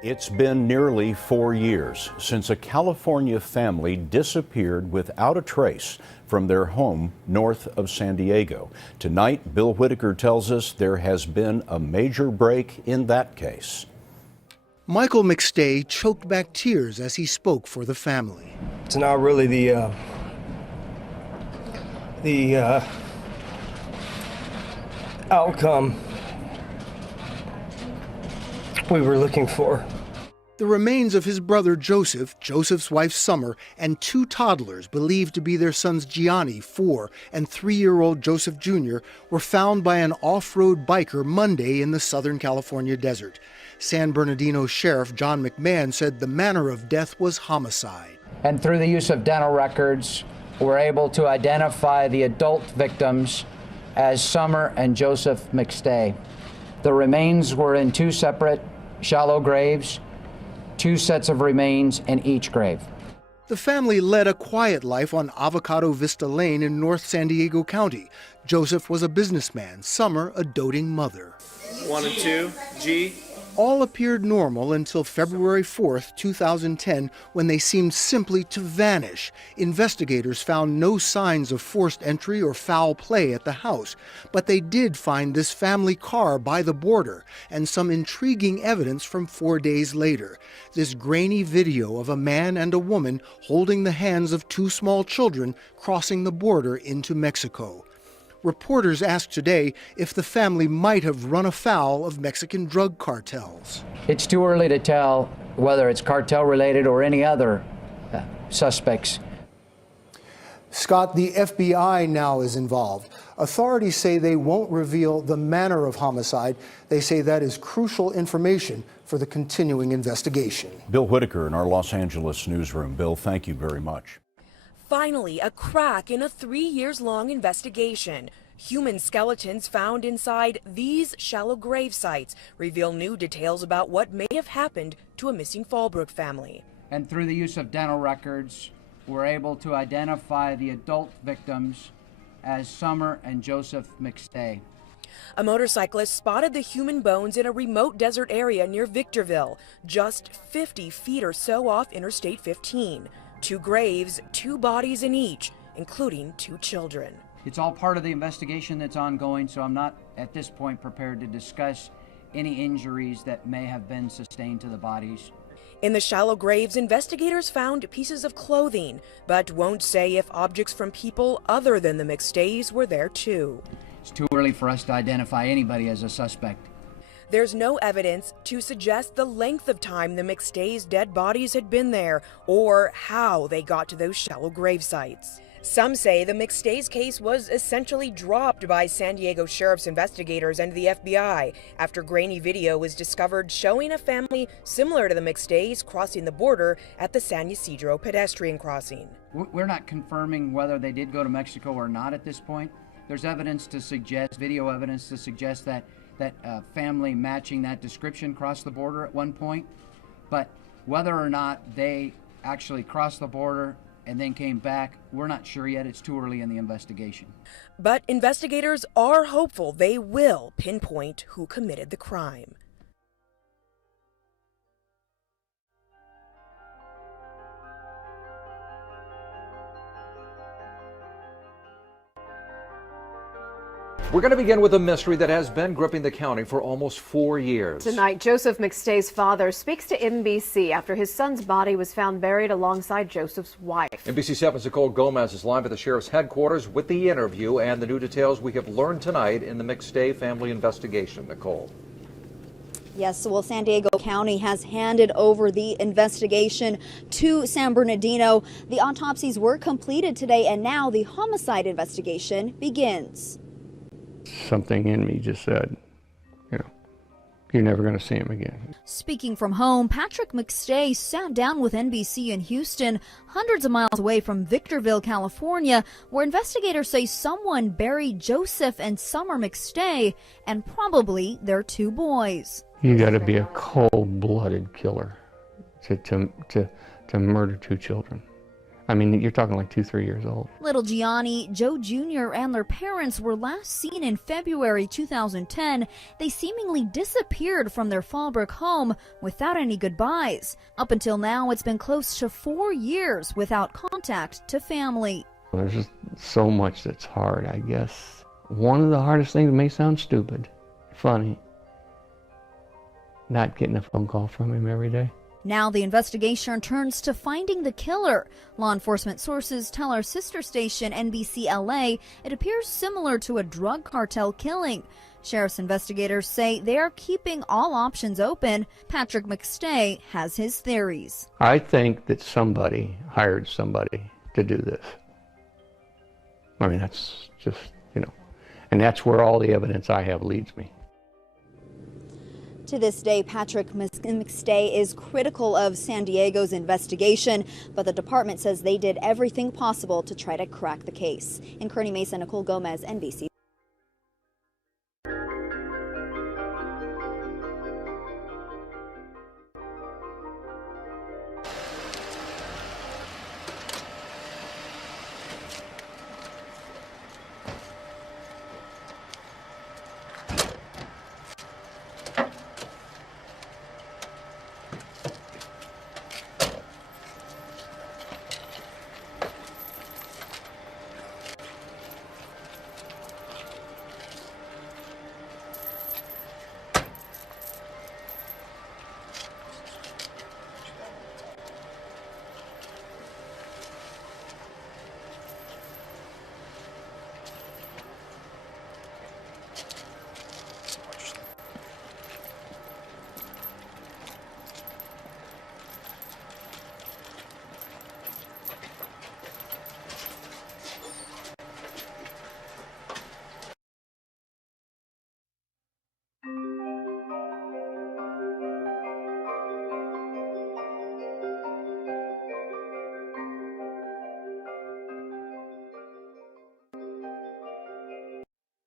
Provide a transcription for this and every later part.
It's been nearly 4 years since a California family disappeared without a trace from their home north of San Diego. Tonight, Bill Whitaker tells us there has been a major break in that case. Michael McStay choked back tears as he spoke for the family. It's not really the outcome we were looking for. The remains of his brother Joseph, Joseph's wife Summer, and 2 toddlers believed to be their sons Gianni, 4, and 3-year-old Joseph Jr. were found by an off-road biker Monday in the Southern California desert. San Bernardino Sheriff John McMahon said the manner of death was homicide. And through the use of dental records, we're able to identify the adult victims as Summer and Joseph McStay. The remains were in 2 separate shallow graves, 2 sets of remains in each grave. The family led a quiet life on Avocado Vista Lane in North San Diego County. Joseph was a businessman, Summer a doting mother. 1 and 2, G. All appeared normal until February 4th, 2010, when they seemed simply to vanish. Investigators found no signs of forced entry or foul play at the house, but they did find this family car by the border and some intriguing evidence from 4 days later. This grainy video of a man and a woman holding the hands of 2 small children crossing the border into Mexico. Reporters asked today if the family might have run afoul of Mexican drug cartels. It's too early to tell whether it's cartel related or any other suspects. Scott, the FBI now is involved. Authorities say they won't reveal the manner of homicide. They say that is crucial information for the continuing investigation. Bill Whitaker in our Los Angeles newsroom. Bill, thank you very much. Finally, a crack in a 3-year-long investigation. Human skeletons found inside these shallow grave sites reveal new details about what may have happened to a missing Fallbrook family. And through the use of dental records, we're able to identify the adult victims as Summer and Joseph McStay. A motorcyclist spotted the human bones in a remote desert area near Victorville, just 50 feet or so off Interstate 15. 2 graves, 2 bodies in each, including 2 children. It's all part of the investigation that's ongoing, so I'm not at this point prepared to discuss any injuries that may have been sustained to the bodies. In the shallow graves, investigators found pieces of clothing, but won't say if objects from people other than the McStays were there too. It's too early for us to identify anybody as a suspect. There's no evidence to suggest the length of time the McStays' dead bodies had been there or how they got to those shallow grave sites. Some say the McStays case was essentially dropped by San Diego Sheriff's investigators and the FBI after grainy video was discovered showing a family similar to the McStays crossing the border at the San Ysidro pedestrian crossing. We're not confirming whether they did go to Mexico or not at this point. There's evidence to suggest, video evidence to suggest that family matching that description crossed the border at one point, but whether or not they actually crossed the border and then came back, we're not sure yet. It's too early in the investigation. But investigators are hopeful they will pinpoint who committed the crime. We're going to begin with a mystery that has been gripping the county for almost 4 years. Tonight, Joseph McStay's father speaks to NBC after his son's body was found buried alongside Joseph's wife. NBC 7's Nicole Gomez is live at the sheriff's headquarters with the interview and the new details we have learned tonight in the McStay family investigation. Nicole. Yes, well, San Diego County has handed over the investigation to San Bernardino. The autopsies were completed today, and now the homicide investigation begins. Something in me just said, you're never going to see him again. Speaking from home, Patrick McStay sat down with NBC in Houston, hundreds of miles away from Victorville, California, where investigators say someone buried Joseph and Summer McStay and probably their 2 boys. You got to be a cold-blooded killer to murder 2 children. I mean, you're talking like 2, 3 years old. Little Gianni, Joe Jr., and their parents were last seen in February 2010. They seemingly disappeared from their Fallbrook home without any goodbyes. Up until now, it's been close to 4 years without contact to family. There's just so much that's hard, I guess. One of the hardest things may sound stupid, funny, not getting a phone call from him every day. Now the investigation turns to finding the killer. Law enforcement sources tell our sister station NBC LA it appears similar to a drug cartel killing. Sheriff's investigators say they are keeping all options open. Patrick McStay has his theories. I think that somebody hired somebody to do this. I mean, that's just, and that's where all the evidence I have leads me. To this day, Patrick McStay is critical of San Diego's investigation, but the department says they did everything possible to try to crack the case. In Kearney Mesa, Nicole Gomez, NBC.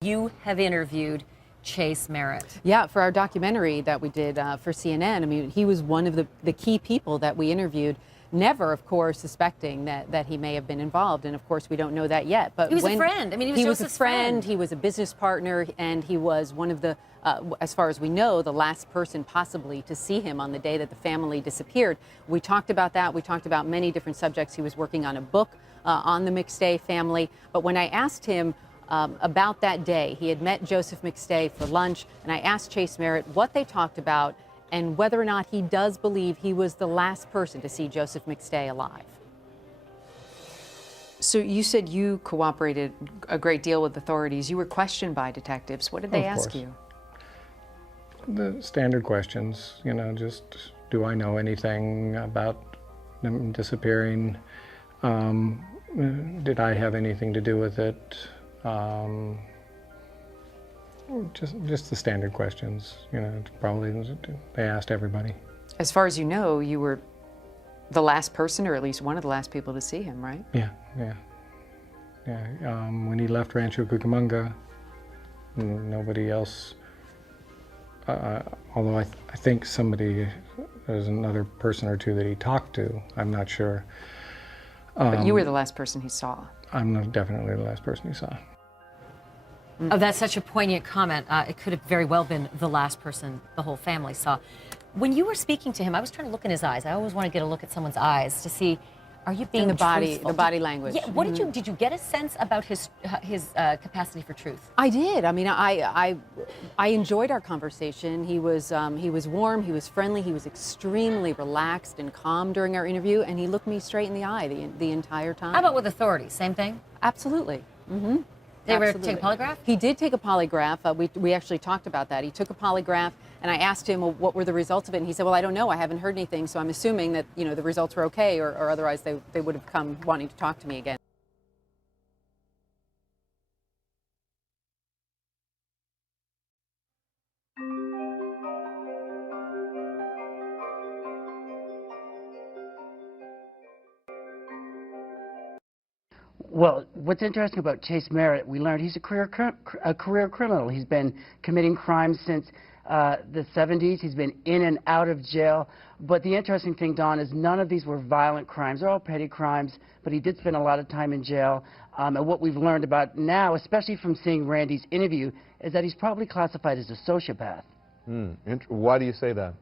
You have interviewed Chase Merritt. Yeah, for our documentary that we did for CNN. I mean, he was one of the key people that we interviewed, never, of course, suspecting that he may have been involved. And, of course, we don't know that yet. But he was a friend. I mean, he was Joseph's a friend. He was a business partner, and he was one of the, as far as we know, the last person possibly to see him on the day that the family disappeared. We talked about that. We talked about many different subjects. He was working on a book on the McStay family. But when I asked him about that day, he had met Joseph McStay for lunch, and I asked Chase Merritt what they talked about and whether or not he does believe he was the last person to see Joseph McStay alive. So you said you cooperated a great deal with authorities. You were questioned by detectives. What did they ask you? The standard questions, just do I know anything about them disappearing? Did I have anything to do with it? Just the standard questions, probably they asked everybody. As far as you know, you were the last person, or at least one of the last people to see him, right? Yeah. When he left Rancho Cucamonga, nobody else, although I think there's another person or two that he talked to, I'm not sure. But you were the last person he saw. I'm definitely the last person he saw. Oh, that's such a poignant comment. It could have very well been the last person the whole family saw. When you were speaking to him, I was trying to look in his eyes. I always want to get a look at someone's eyes to see, are you being truthful? The body language. Yeah. What did you get a sense about his capacity for truth? I did. I mean, I enjoyed our conversation. He was warm. He was friendly. He was extremely relaxed and calm during our interview, and he looked me straight in the eye the entire time. How about with authorities? Same thing? Absolutely. Mm-hmm. Did he ever take a polygraph? He did take a polygraph. We actually talked about that. He took a polygraph, and I asked him, well, what were the results of it? And he said, well, I don't know. I haven't heard anything, so I'm assuming that the results were okay, or otherwise they would have come wanting to talk to me again. Well, what's interesting about Chase Merritt, we learned he's a career criminal. He's been committing crimes since the 70s. He's been in and out of jail. But the interesting thing, Don, is none of these were violent crimes. They're all petty crimes, but he did spend a lot of time in jail. And what we've learned about now, especially from seeing Randy's interview, is that he's probably classified as a sociopath. Why do you say that?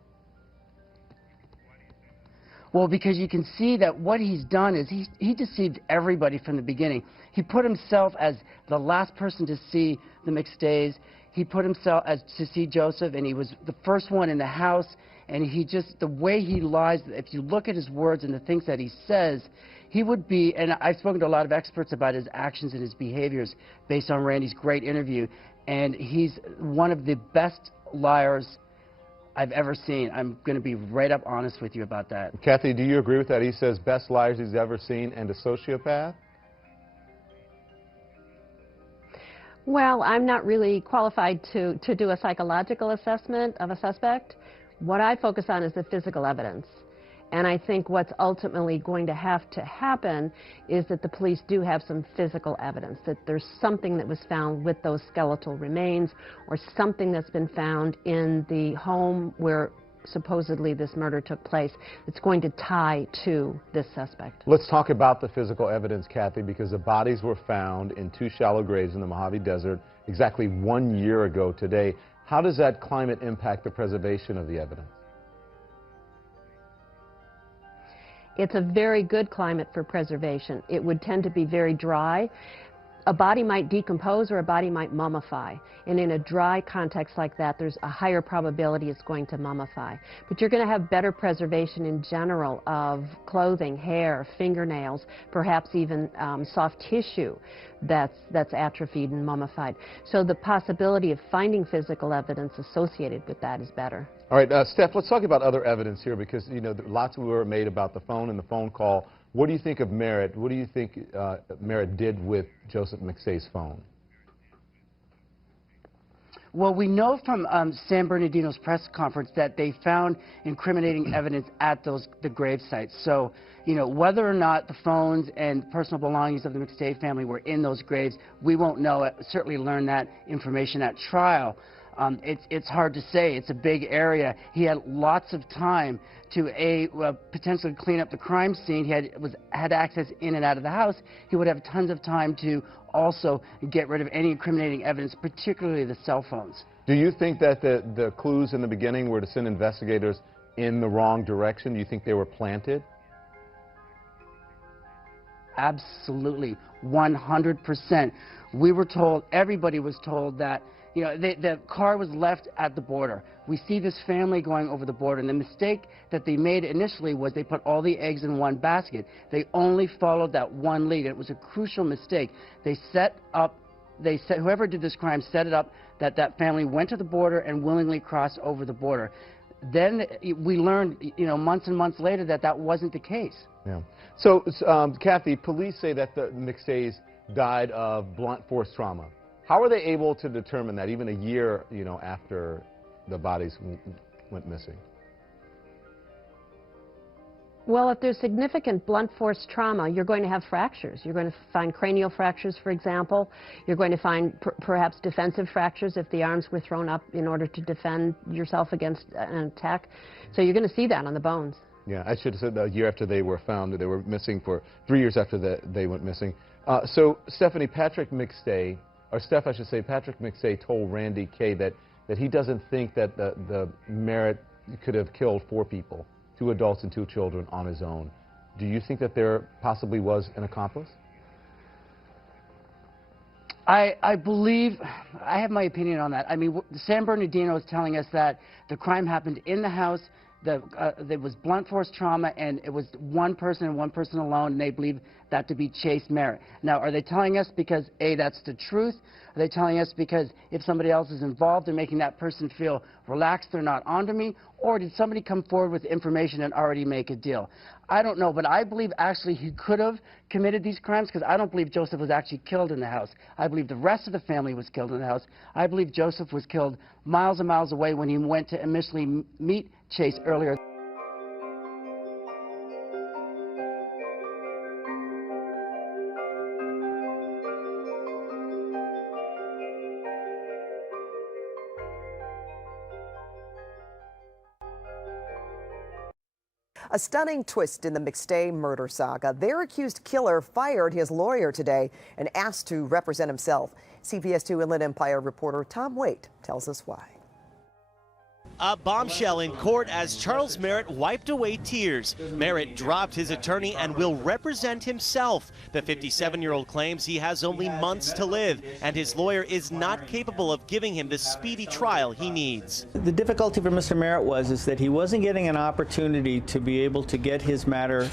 Well, because you can see that what he's done is he deceived everybody from the beginning. He put himself as the last person to see the McStays. He put himself as to see Joseph, and he was the first one in the house. And he just, the way he lies, if you look at his words and the things that he says, he would be, and I've spoken to a lot of experts about his actions and his behaviors based on Randy's great interview, and he's one of the best liars I've ever seen. I'm going to be right up honest with you about that. Kathy, do you agree with that? He says best liars he's ever seen and a sociopath? Well, I'm not really qualified to do a psychological assessment of a suspect. What I focus on is the physical evidence. And I think what's ultimately going to have to happen is that the police do have some physical evidence, that there's something that was found with those skeletal remains or something that's been found in the home where supposedly this murder took place that's going to tie to this suspect. Let's talk about the physical evidence, Kathy, because the bodies were found in 2 shallow graves in the Mojave Desert exactly 1 year ago today. How does that climate impact the preservation of the evidence? It's a very good climate for preservation. It would tend to be very dry. A body might decompose or a body might mummify. And in a dry context like that, there's a higher probability it's going to mummify. But you're going to have better preservation in general of clothing, hair, fingernails, perhaps even soft tissue that's atrophied and mummified. So the possibility of finding physical evidence associated with that is better. All right, Steph, let's talk about other evidence here because, you know, lots were made about the phone and the phone call. What do you think of Merritt? What do you think Merritt did with Joseph McStay's phone? Well, we know from San Bernardino's press conference that they found incriminating evidence at the grave sites. So, you know, whether or not the phones and personal belongings of the McStay family were in those graves, we won't know. Certainly learn that information at trial. It's hard to say. It's a big area. He had lots of time to potentially clean up the crime scene. He had access in and out of the house. He would have tons of time to also get rid of any incriminating evidence, particularly the cell phones. Do you think that the clues in the beginning were to send investigators in the wrong direction? Do you think they were planted? Absolutely, 100%. We were told, everybody was told that, you know, the car was left at the border. We see this family going over the border, and the mistake that they made initially was they put all the eggs in one basket. They only followed that one lead. It was a crucial mistake. Whoever did this crime set it up that that family went to the border and willingly crossed over the border. Then we learned, you know, months and months later that that wasn't the case. Yeah. So, Kathy, police say that the McStays died of blunt force trauma. How are they able to determine that even a year, you know, after the bodies went missing? Well, if there's significant blunt force trauma, you're going to have fractures. You're going to find cranial fractures, for example. You're going to find perhaps defensive fractures if the arms were thrown up in order to defend yourself against an attack. So you're going to see that on the bones. Yeah, I should have said a year after they were found. They were missing for 3 years after they went missing. So, Stephanie, Patrick McStay, or Steph, I should say, Patrick McStay told Randy Kay that he doesn't think that the Merritt could have killed 4 people, 2 adults and 2 children on his own. Do you think that there possibly was an accomplice? I believe, I have my opinion on that. I mean, San Bernardino is telling us that the crime happened in the house, there was blunt force trauma, and it was one person and one person alone, and they believe that to be Chase Merritt. Now, are they telling us because, A, that's the truth? Are they telling us because if somebody else is involved, they're making that person feel relaxed, they're not onto me? Or did somebody come forward with information and already make a deal? I don't know, but I believe actually he could have committed these crimes because I don't believe Joseph was actually killed in the house. I believe the rest of the family was killed in the house. I believe Joseph was killed miles and miles away when he went to initially meet Chase earlier. A stunning twist in the McStay murder saga. Their accused killer fired his lawyer today and asked to represent himself. CBS 2 Inland Empire reporter Tom Waite tells us why. A bombshell in court as Charles Merritt wiped away tears. Merritt dropped his attorney and will represent himself. The 57-year-old claims he has only months to live, and his lawyer is not capable of giving him the speedy trial he needs. The difficulty for Mr. Merritt was that he wasn't getting an opportunity to be able to get his matter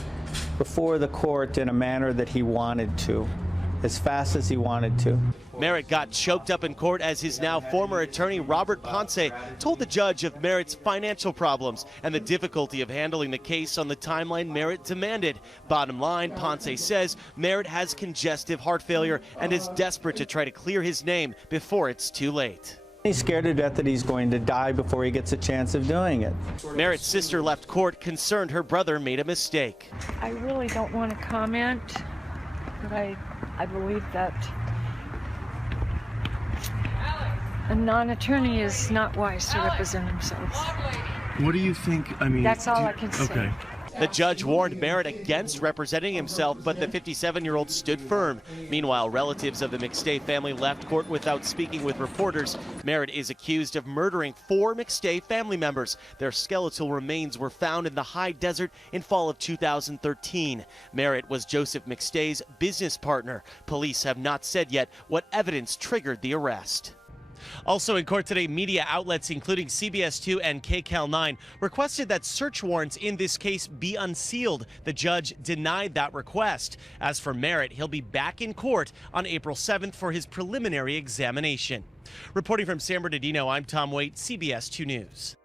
before the court in a manner that he wanted to, as fast as he wanted to. Merritt got choked up in court as his now former attorney Robert Ponce told the judge of Merritt's financial problems and the difficulty of handling the case on the timeline Merritt demanded. Bottom line, Ponce says Merritt has congestive heart failure and is desperate to try to clear his name before it's too late. He's scared to death that he's going to die before he gets a chance of doing it. Merritt's sister left court concerned her brother made a mistake. I really don't want to comment, but I believe that a non-attorney is not wise to represent himself. What do you think? I mean, that's all I can say. Okay. The judge warned Merritt against representing himself, but the 57-year-old stood firm. Meanwhile, relatives of the McStay family left court without speaking with reporters. Merritt is accused of murdering 4 McStay family members. Their skeletal remains were found in the high desert in fall of 2013. Merritt was Joseph McStay's business partner. Police have not said yet what evidence triggered the arrest. Also in court today, media outlets including CBS 2 and KCAL 9 requested that search warrants in this case be unsealed. The judge denied that request. As for Merritt, he'll be back in court on April 7th for his preliminary examination. Reporting from San Bernardino, I'm Tom Waite, CBS 2 News.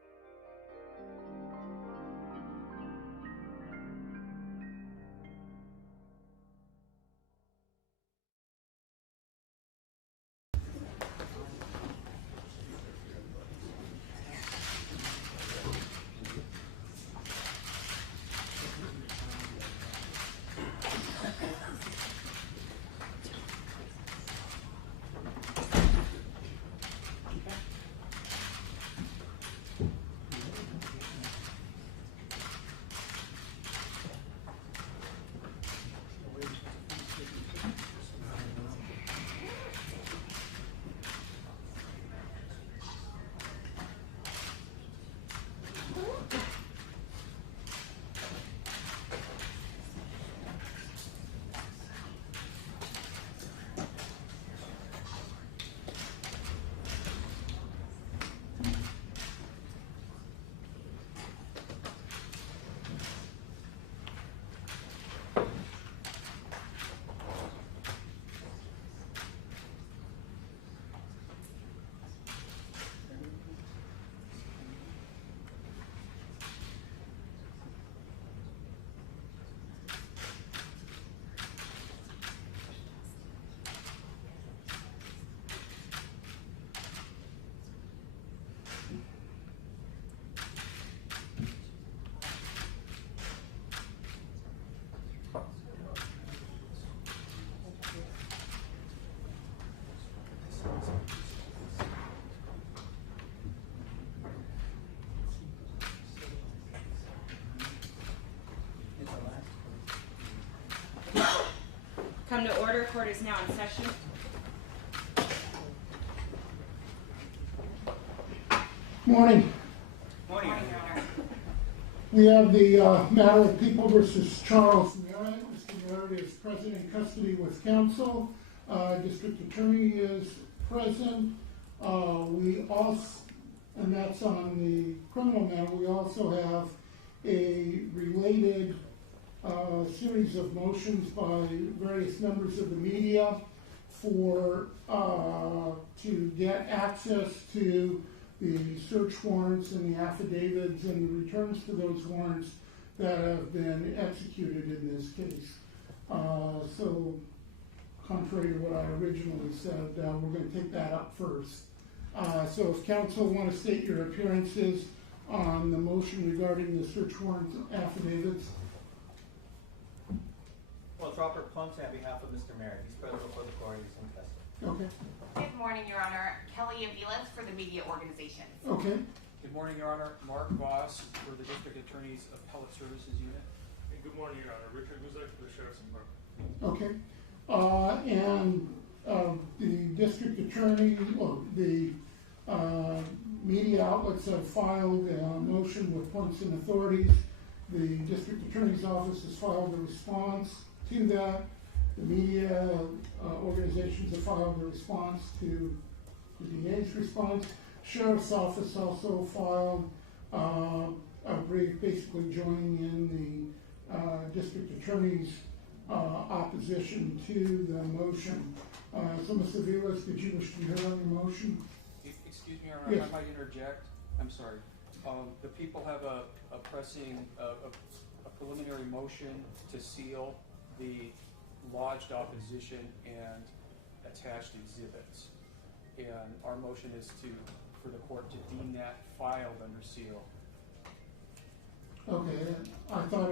Come to order. Court is now in session. Morning. Morning, Your Honor. We have the matter of People versus Charles Merritt. Mr. Merritt is present in custody with counsel. District Attorney is present. We also, and that's on the criminal matter, we also have a related series of motions by various members of the media for to get access to the search warrants and the affidavits and the returns to those warrants that have been executed in this case. So contrary to what I originally said, we're going to take that up first. So if counsel want to state your appearances on the motion regarding the search warrants affidavits. Well, it's Robert Ponce on behalf of Mr. Merritt. He's present before the court. He's in custody. Okay. Good morning, Your Honor. Kelly Aviles for the media organization. Okay. Good morning, Your Honor. Mark Voss for the District Attorney's Appellate Services Unit. Good morning, Your Honor. Richard Guzek for the Sheriff's Okay. Department. The district attorney, or the media outlets have filed a motion with points and authorities. The district attorney's office has filed a response to that. The media organizations have filed a response to the DA's response. Sheriff's office also filed a brief basically joining in the district attorney's opposition to the motion. So, Mr. Vilas, did you wish to be heard on your motion? Excuse me, Your Honor, Yes. I might interject. I'm sorry. The people have a pressing, a preliminary motion to seal the lodged opposition and attached exhibits. And our motion is for the court to deem that filed under seal. Okay, I thought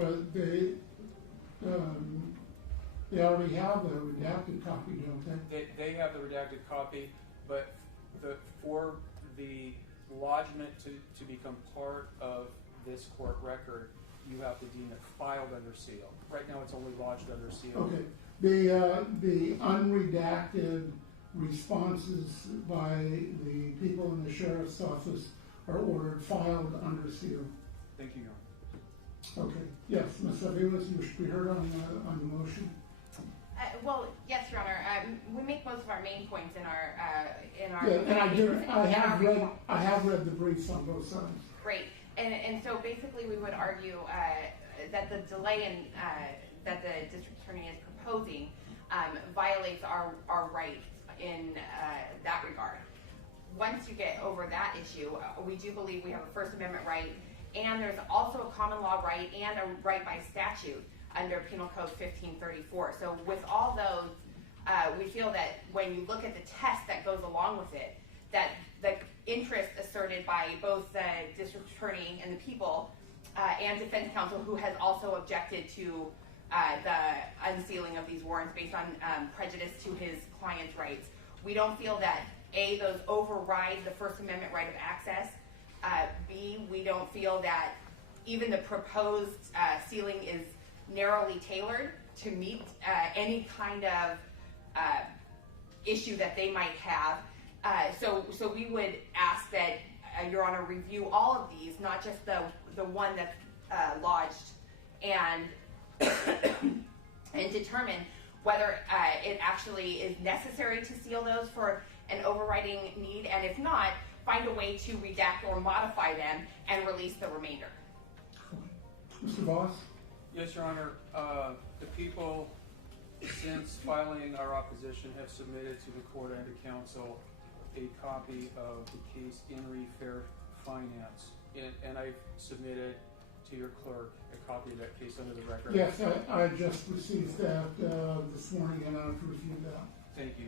they already have the redacted copy, don't they? They have the redacted copy, but for the lodgement to become part of this court record, you have to deem it filed under seal. Right now, it's only lodged under seal. Okay, the unredacted responses by the people in the sheriff's office are ordered filed under seal. Thank you, Your Honor. Okay, yes, Ms. Aviles, you should be heard on the motion. Well, yes, Your Honor. We make most of our main points in our Yeah, and I have read the briefs on both sides. Great. And so basically we would argue that the delay that the district attorney is proposing violates our rights in that regard. Once you get over that issue, we do believe we have a First Amendment right, and there's also a common law right and a right by statute under Penal Code 1534. So with all those, we feel that when you look at the test that goes along with it, that the interest asserted by both the district attorney and the people and defense counsel, who has also objected to the unsealing of these warrants based on prejudice to his client's rights. We don't feel that, A, those override the First Amendment right of access. B, we don't feel that even the proposed sealing is narrowly tailored to meet any kind of issue that they might have. So we would ask that Your Honor review all of these, not just the one that's lodged, and and determine whether it actually is necessary to seal those for an overriding need, and if not, find a way to redact or modify them and release the remainder. Mr. Voss? Yes, Your Honor. The people, since filing our opposition, have submitted to the court and to counsel a copy of the case in re Fair Finance, and I've submitted to your clerk a copy of that case under the record. Yes, I just received that this morning, and I've reviewed that. Thank you.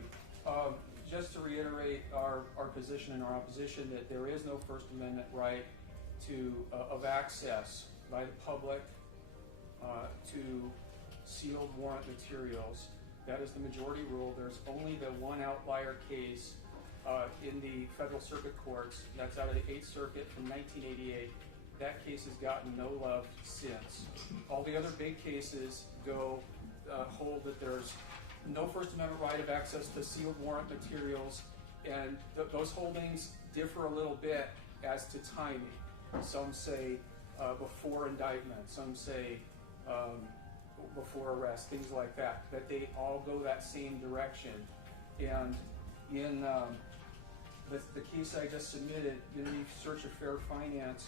Just to reiterate our position and our opposition, that there is no First Amendment right of access by the public to sealed warrant materials. That is the majority rule. There's only the one outlier case in the federal circuit courts. That's out of the 8th Circuit from 1988. That case has gotten no love since. All the other big cases hold that there's no First Amendment right of access to sealed warrant materials, and those holdings differ a little bit as to timing. Some say before indictment, some say before arrest, things like that, but they all go that same direction. And in the case I just submitted, in the Search of Fair Finance,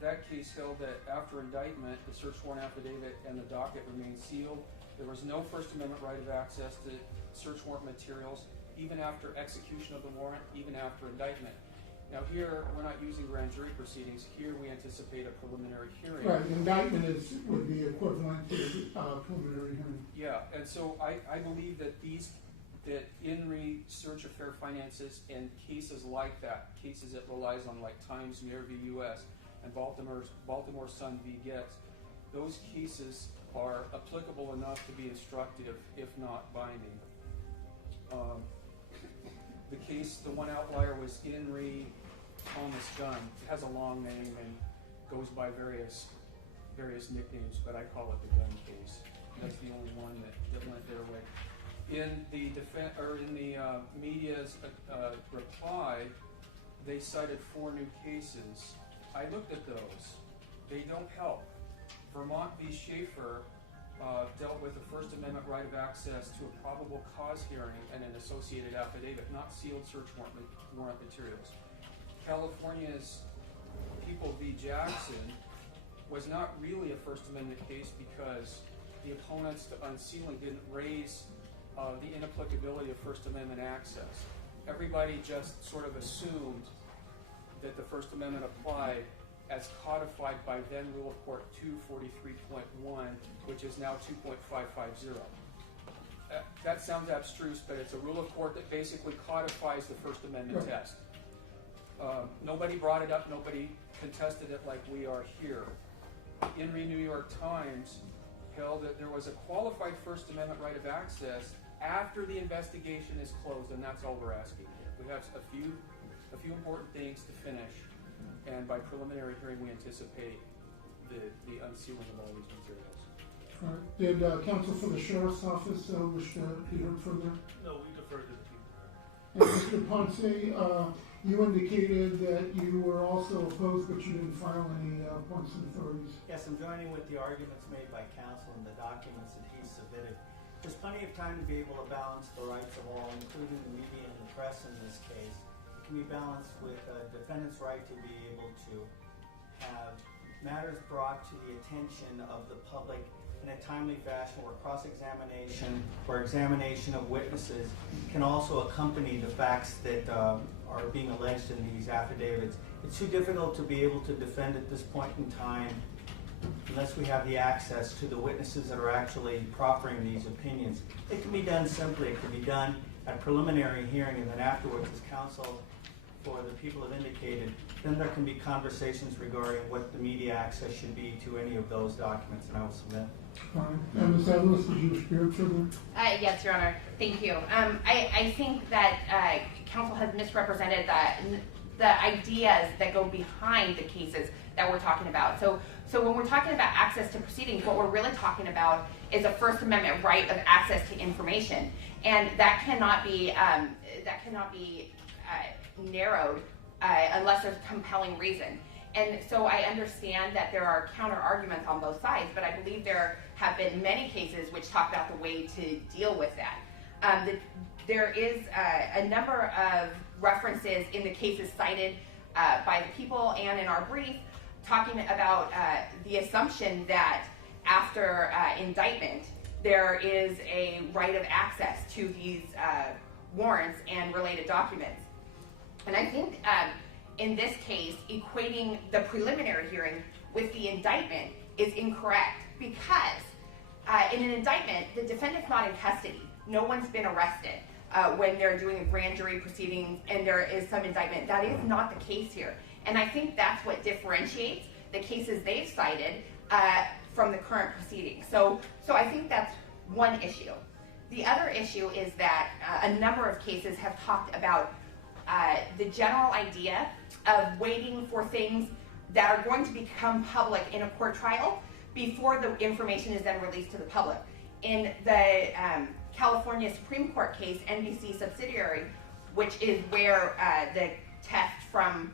that case held that after indictment, the search warrant affidavit and the docket remained sealed. There was no First Amendment right of access to search warrant materials, even after execution of the warrant, even after indictment. Now here, we're not using grand jury proceedings. Here we anticipate a preliminary hearing. Right, indictment would be equivalent to preliminary hearing. Yeah, and so I believe that that in re Search of Fair Finances and cases like that, cases it relies on like Times Near v. U.S. and Baltimore Sun v. Getz, those cases are applicable enough to be instructive, if not binding. The case, the one outlier was in re own this gun. It has a long name and goes by various nicknames, but I call it the gun case. That's the only one that went their way. In the media's reply, they cited 4 new cases. I looked at those. They don't help. Vermont v. Schaefer dealt with the First Amendment right of access to a probable cause hearing and an associated affidavit, not sealed search warrant materials. California's People v. Jackson was not really a First Amendment case because the opponents to unsealing didn't raise the inapplicability of First Amendment access. Everybody just sort of assumed that the First Amendment applied as codified by then Rule of Court 243.1, which is now 2.550. That sounds abstruse, but it's a rule of court that basically codifies the First Amendment test. Nobody brought it up, nobody contested it like we are here. In the New York Times held that there was a qualified First Amendment right of access after the investigation is closed, and that's all we're asking here. We have a few important things to finish, and by preliminary hearing we anticipate the unsealing of all these materials. All right. Did counsel for the Sheriff's Office wish to be heard further? No, we defer to the people. And Mr. Ponce, you indicated that you were also opposed, but you didn't file any points of authorities. Yes, I'm joining with the arguments made by counsel and the documents that he submitted. There's plenty of time to be able to balance the rights of all, including the media and the press in this case. It can be balanced with a defendant's right to be able to have matters brought to the attention of the public in a timely fashion, where cross-examination or examination of witnesses can also accompany the facts that are being alleged in these affidavits. It's too difficult to be able to defend at this point in time unless we have the access to the witnesses that are actually proffering these opinions. It can be done simply. It can be done at preliminary hearing, and then afterwards, as counsel for the people have indicated, then there can be conversations regarding what the media access should be to any of those documents, and I will submit. All right. And Ms. Atlas, did you wish to be heard further? Yes, Your Honor. Thank you. I think that counsel has misrepresented the ideas that go behind the cases that we're talking about. So when we're talking about access to proceedings, what we're really talking about is a First Amendment right of access to information, and that cannot be narrowed unless there's compelling reason. And so I understand that there are counter arguments on both sides, but I believe there have been many cases which talk about the way to deal with that. There is a number of references in the cases cited by the people and in our brief talking about the assumption that after indictment there is a right of access to these warrants and related documents. And I think in this case, equating the preliminary hearing with the indictment is incorrect, because in an indictment, the defendant's not in custody. No one's been arrested when they're doing a grand jury proceedings and there is some indictment. That is not the case here. And I think that's what differentiates the cases they've cited from the current proceedings. So I think that's one issue. The other issue is that a number of cases have talked about the general idea of waiting for things that are going to become public in a court trial before the information is then released to the public. In the California Supreme Court case, NBC subsidiary, which is where the test from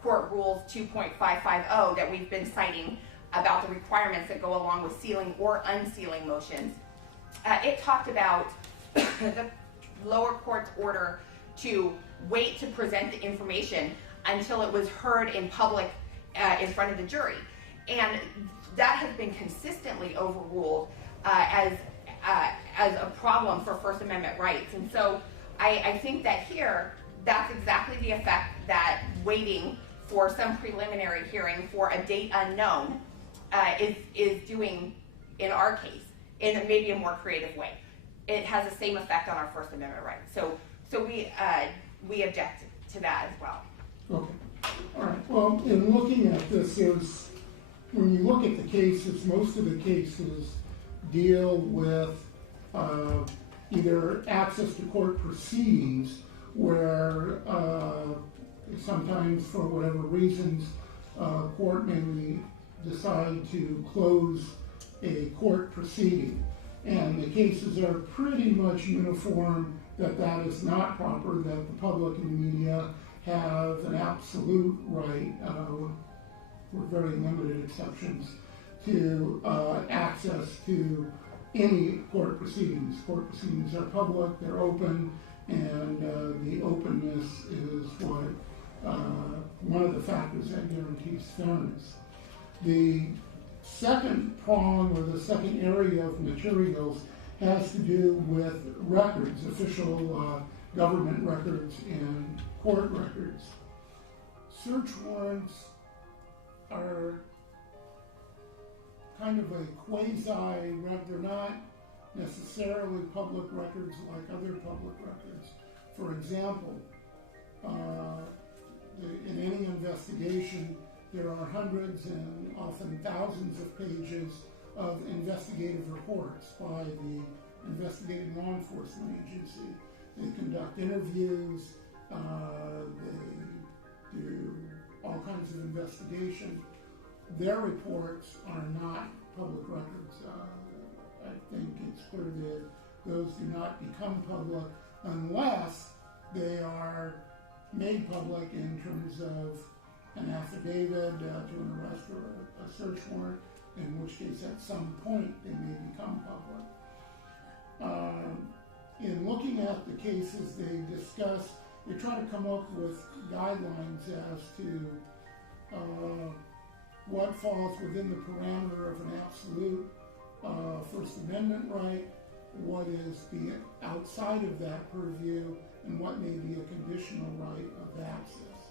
Court Rules 2.550 that we've been citing about the requirements that go along with sealing or unsealing motions, it talked about the lower court's order to wait to present the information until it was heard in public in front of the jury. And that has been consistently overruled as a problem for First Amendment rights. And so I think that here, that's exactly the effect that waiting for some preliminary hearing for a date unknown is doing in our case, in maybe a more creative way. It has the same effect on our First Amendment rights. So we object to that as well. Okay. All right. Well, in looking at this, when you look at the cases, most of the cases deal with either access to court proceedings where sometimes, for whatever reasons, court may decide to close a court proceeding. And the cases are pretty much uniform that that is not proper, that the public and the media have an absolute right, with very limited exceptions, to access to any court proceedings. Court proceedings are public, they're open, and the openness is what one of the factors that guarantees fairness. The second prong, or the second area of materials, has to do with records, official government records and court records. Search warrants are kind of a they're not necessarily public records like other public records. For example, in any investigation, there are hundreds and often thousands of pages of investigative reports by the investigating law enforcement agency. They conduct interviews, they do all kinds of investigation. Their reports are not public records. I think it's clear that those do not become public unless they are made public in terms of an affidavit to an arrest or a search warrant, in which case at some point they may become public. In looking at the cases they discuss, they try to come up with guidelines as to what falls within the parameter of an absolute First Amendment right, what is outside of that purview, and what may be a conditional right of access.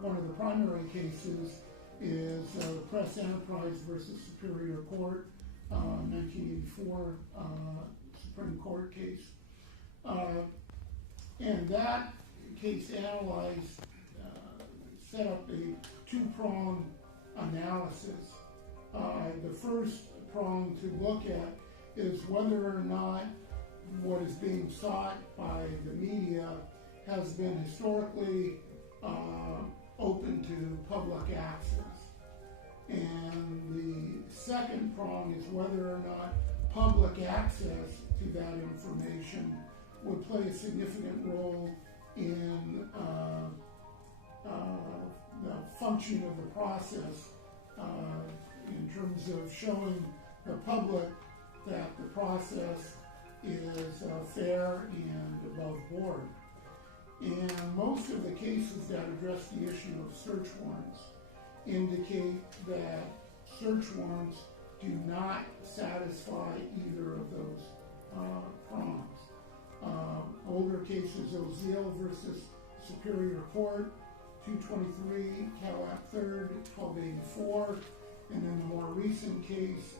One of the primary cases is Press Enterprise versus Superior Court, 1984 Supreme Court case. And that case analyzed, set up a two-prong analysis. The first prong to look at is whether or not what is being sought by the media has been historically open to public access. And the second prong is whether or not public access to that information would play a significant role in the functioning of the process in terms of showing the public that the process is fair and above board. And most of the cases that address the issue of search warrants indicate that search warrants do not satisfy either of those prongs. Older cases, Oziel versus Superior Court, 223 Cal App 3rd, 1284, and then the more recent case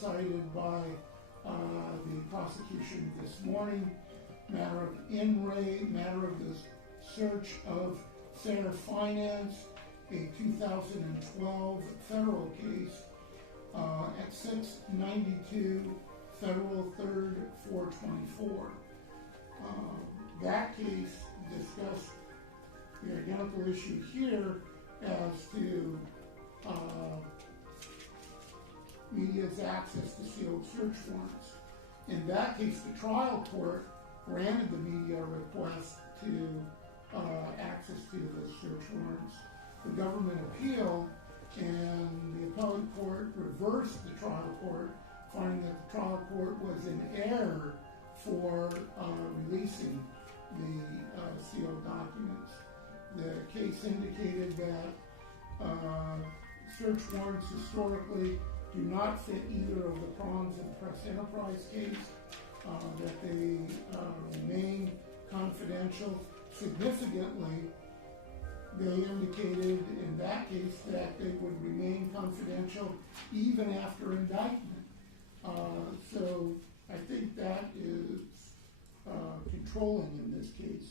cited by the prosecution this morning, matter of matter of the search of Sarah Finance, a 2012 federal case at 692 Federal 3rd 424. That case discussed the identical issue here as to media's access to sealed search warrants. In that case, the trial court granted the media request to access to the search warrants. The government appealed, and the appellate court reversed the trial court, finding that the trial court was in error for releasing the sealed documents. The case indicated that search warrants historically do not fit either of the prongs of the Press Enterprise case, that they remain confidential. Significantly, they indicated in that case that they would remain confidential even after indictment. So I think that is controlling in this case.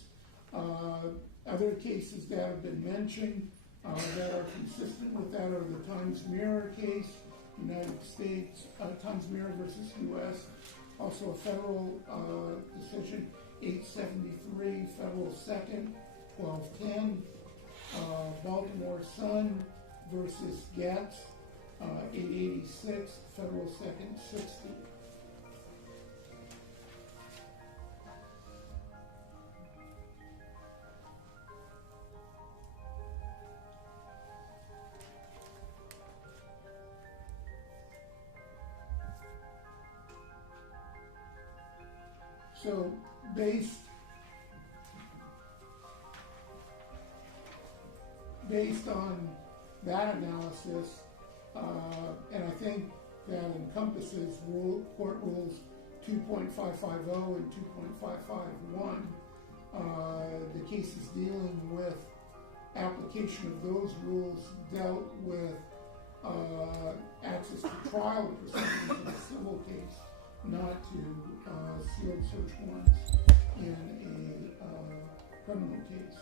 Other cases that have been mentioned that are consistent with that are the Times Mirror case, United States, Times Mirror versus U.S., also a federal decision, 873 Federal 2nd, 1210. Baltimore Sun versus Getz, 886, Federal 2nd 60. So based on that analysis, and I think that encompasses court rules 2.550 and 2.551, the cases dealing with application of those rules dealt with access to trial proceedings in a civil case, not to sealed search warrants in a criminal case.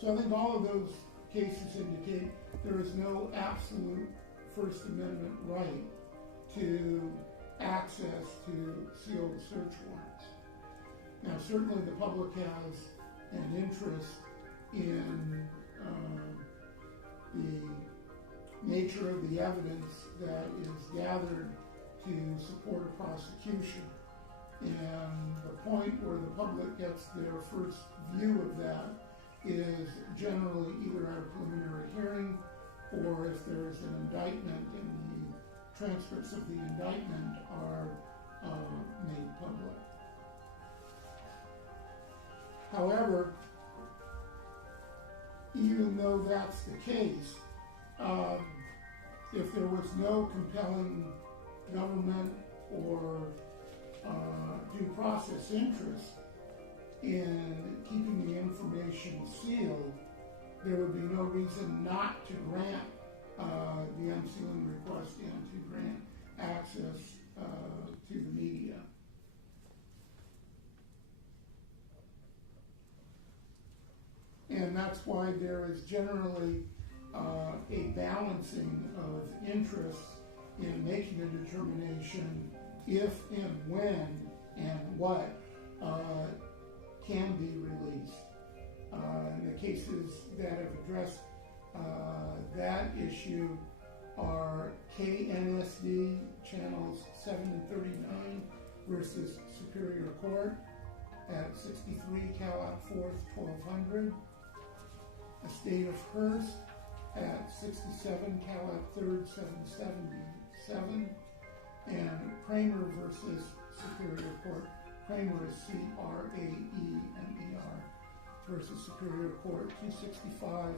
So I think all of those cases indicate there is no absolute First Amendment right to access to sealed search warrants. Now, certainly the public has an interest in the nature of the evidence that is gathered to support a prosecution. And the point where the public gets their first view of that is generally either at a preliminary hearing or if there's an indictment and the transcripts of the indictment are made public. However, even though that's the case, if there was no compelling government or due process interest in keeping the information sealed, there would be no reason not to grant the unsealing request and to grant access to the media. And that's why there is generally a balancing of interests in making a determination if and when and what can be released. And the cases that have addressed that issue are KNSD channels 7 and 39 versus Superior Court at 63 Cal 4th 1200. Estate of Hearst at 67 Cal 3rd 777. And Kramer versus Superior Court. Kramer is C-R-A-E-M-E-R versus Superior Court 265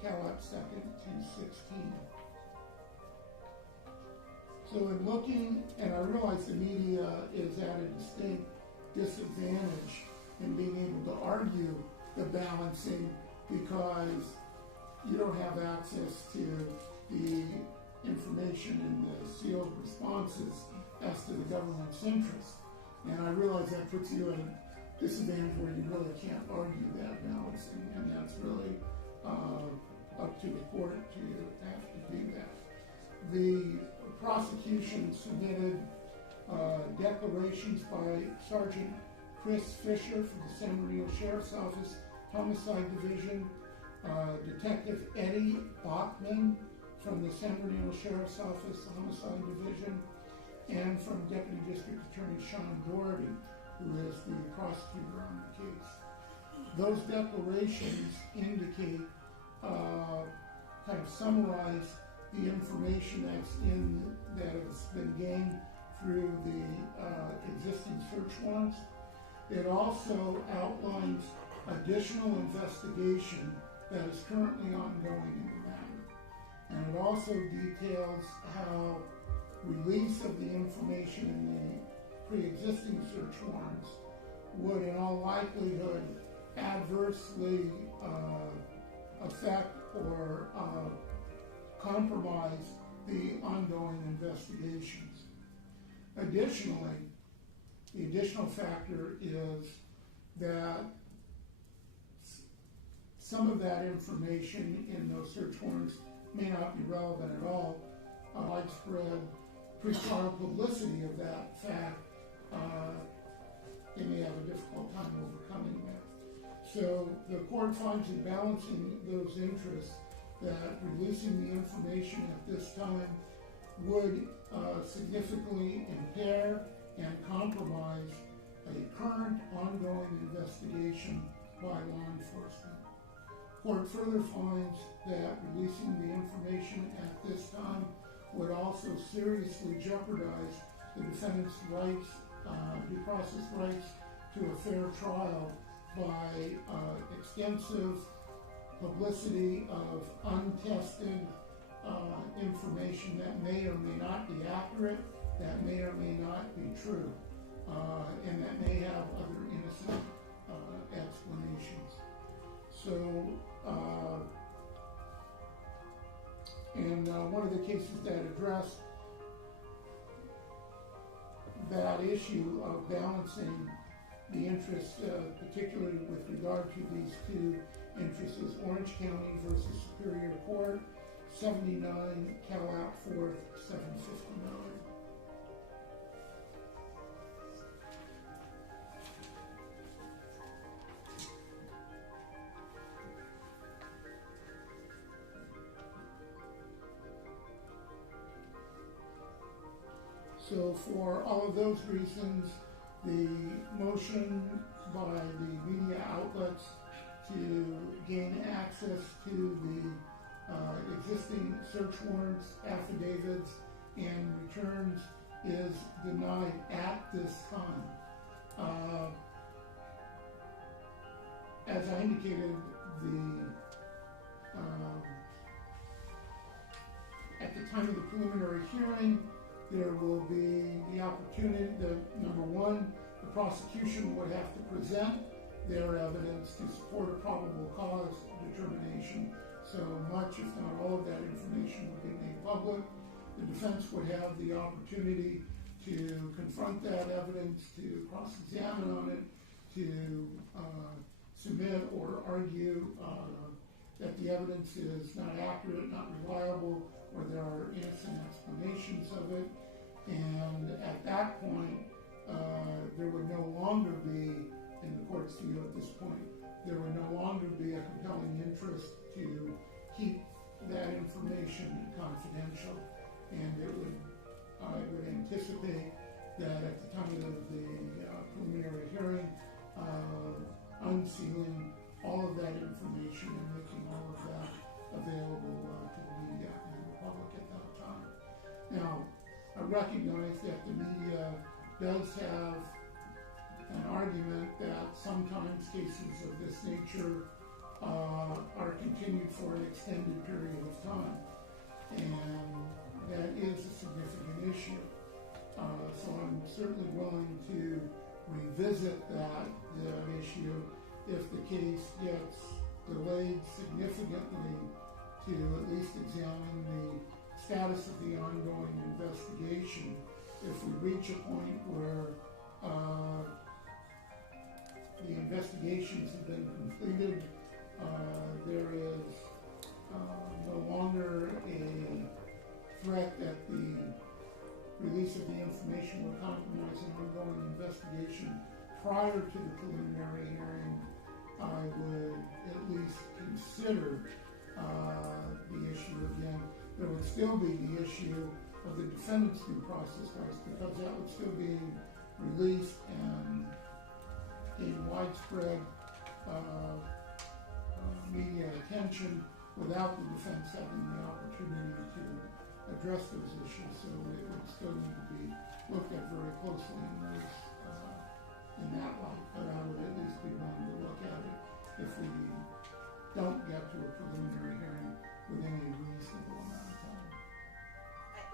Cal 2nd 216. So in looking, and I realize the media is at a distinct disadvantage in being able to argue the balancing because you don't have access to the information in the sealed responses as to the government's interest. And I realize that puts you at a disadvantage where you really can't argue that balancing, and that's really up to the court to have to do that. The prosecution submitted declarations by Sergeant Chris Fisher from the San Bernardino Sheriff's Office Homicide Division, Detective Eddie Bachman from the San Bernardino Sheriff's Office Homicide Division, and from Deputy District Attorney Sean Doherty, who is the prosecutor on the case. Those declarations indicate, kind of summarize the information that has been gained through the existing search warrants. It also outlines additional investigation that is currently ongoing in the matter. And it also details how release of the information in the pre-existing search warrants would in all likelihood adversely affect or compromise the ongoing investigations. Additionally, the additional factor is that some of that information in those search warrants may not be relevant at all. Widespread pre-trial publicity of that fact, they may have a difficult time overcoming that. So the court finds in balancing those interests that releasing the information at this time would significantly impair and compromise a current ongoing investigation by law enforcement. Court further finds that releasing the information at this time would also seriously jeopardize the defendant's rights, due process rights to a fair trial by extensive publicity of untested information that may or may not be accurate, that may or may not be true, and that may have other innocent explanations. So, one of the cases that addressed that issue of balancing the interests, particularly with regard to these two interests, is Orange County versus Superior Court, 79 Cal App 4th, 759. So for all of those reasons, the motion by the media outlets to gain access to the existing search warrants, affidavits, and returns is denied at this time. As I indicated, at the time of the preliminary hearing, there will be the opportunity that, number one, the prosecution would have to present their evidence to support a probable cause determination. So much, if not all, of that information would be made public. The defense would have the opportunity to confront that evidence, to cross-examine on it, to submit or argue that the evidence is not accurate, not reliable, or there are innocent explanations of it. And at that point, there would no longer be, in the court's view at this point, there would no longer be a compelling interest to keep that information confidential. And I would anticipate that at the time of the preliminary hearing, unsealing all of that information and making all of that available to the media and the public at that time. Now, I recognize that the media does have an argument that sometimes cases of this nature are continued for an extended period of time, and that is a significant issue. So I'm certainly willing to revisit that issue if the case gets delayed significantly to at least examine the status of the ongoing investigation. If we reach a point where the investigations have been completed, there is no longer a threat that the release of the information will compromise an ongoing investigation prior to the preliminary hearing, I would at least consider the issue again. There would still be the issue of the defendant's due process rights, because that would still be released and gain widespread media attention without the defense having the opportunity to address those issues. So it would still need to be looked at very closely in that light. But I would at least be willing to look at it if we don't get to a preliminary hearing within a reasonable amount of time.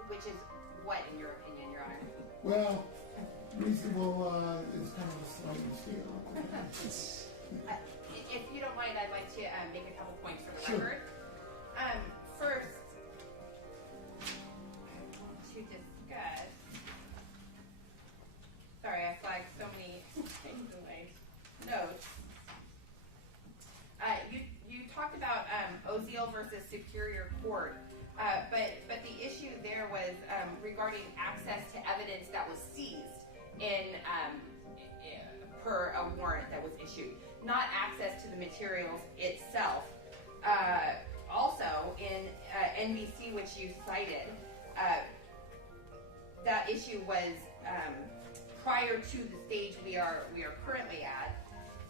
Which is what, in your opinion, Your Honor? Well, reasonable is kind of a sliding scale. If you don't mind, I'd like to make a couple points for the Sure. record. First, I want to discuss. Sorry, I flagged so many things in my notes. You talked about Oziel versus Superior Court, but the issue there was regarding access to evidence that was seized in per a warrant that was issued, not access to the materials itself. Also, in NBC, which you cited, that issue was prior to the stage we are currently at,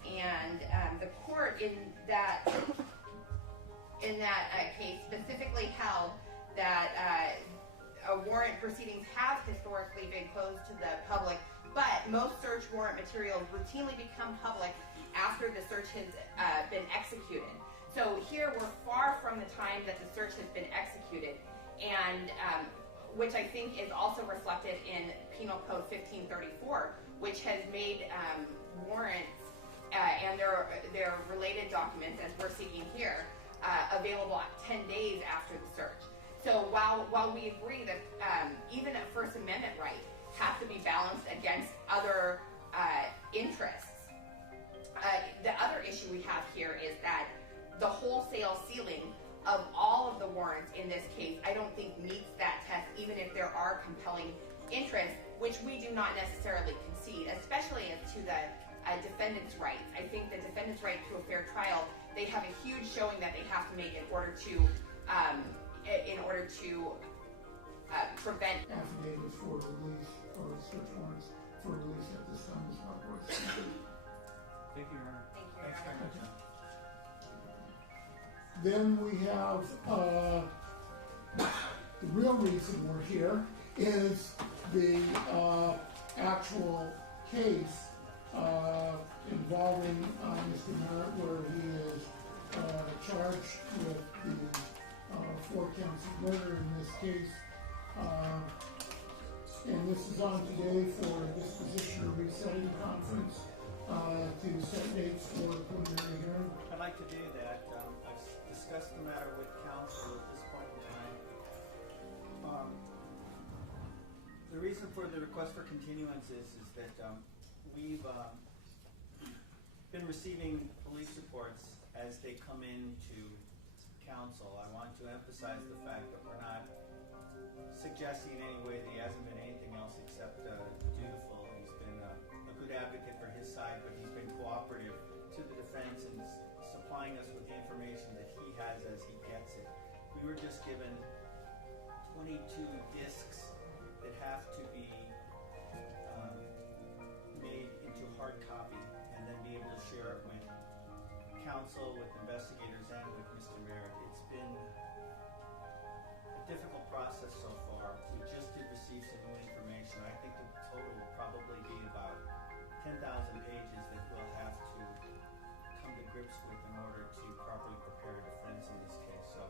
and the court in that case specifically held that warrant proceedings have historically been closed to the public, but most search warrant materials routinely become public after the search has been executed. So here we're far from the time that the search has been executed, and which I think is also reflected in Penal Code 1534, which has made warrants and their related documents, as we're seeking here, available 10 days after the search. So while we agree that even a First Amendment right has to be balanced against other interests, the other issue we have here is that the wholesale sealing of all of the warrants in this case, I don't think meets that test, even if there are compelling interests, which we do not necessarily concede, especially as to the defendant's rights. I think the defendant's right to a fair trial, they have a huge showing that they have to make in order to prevent affidavits for release or search warrants for release at this time is not worth it. Thank you, Your Honor. Thank you, Your Honor. Then we have the real reason we're here is the actual case involving Mr. Merritt, where he is charged with the 4 counts of murder in this case. And this is on today for a disposition or resetting conference to set dates for a preliminary hearing. I'd like to do that. I've discussed the matter with counsel at this point in time. The reason for the request for continuance is that we've been receiving police reports as they come into counsel. I want to emphasize the fact that we're not suggesting in any way that he hasn't been anything else except dutiful. He's been a good advocate for his side, but he's been cooperative to the defense and supplying us with the information that he has as he gets it. We were just given 22 discs that have to be made into hard copy and then be able to share it with counsel, with investigators, and with Mr. Merritt. It's been a difficult process so far. We just did receive some new information. I think the total will probably be about 10,000 pages that we'll have to come to grips with in order to properly prepare a defense in this case. So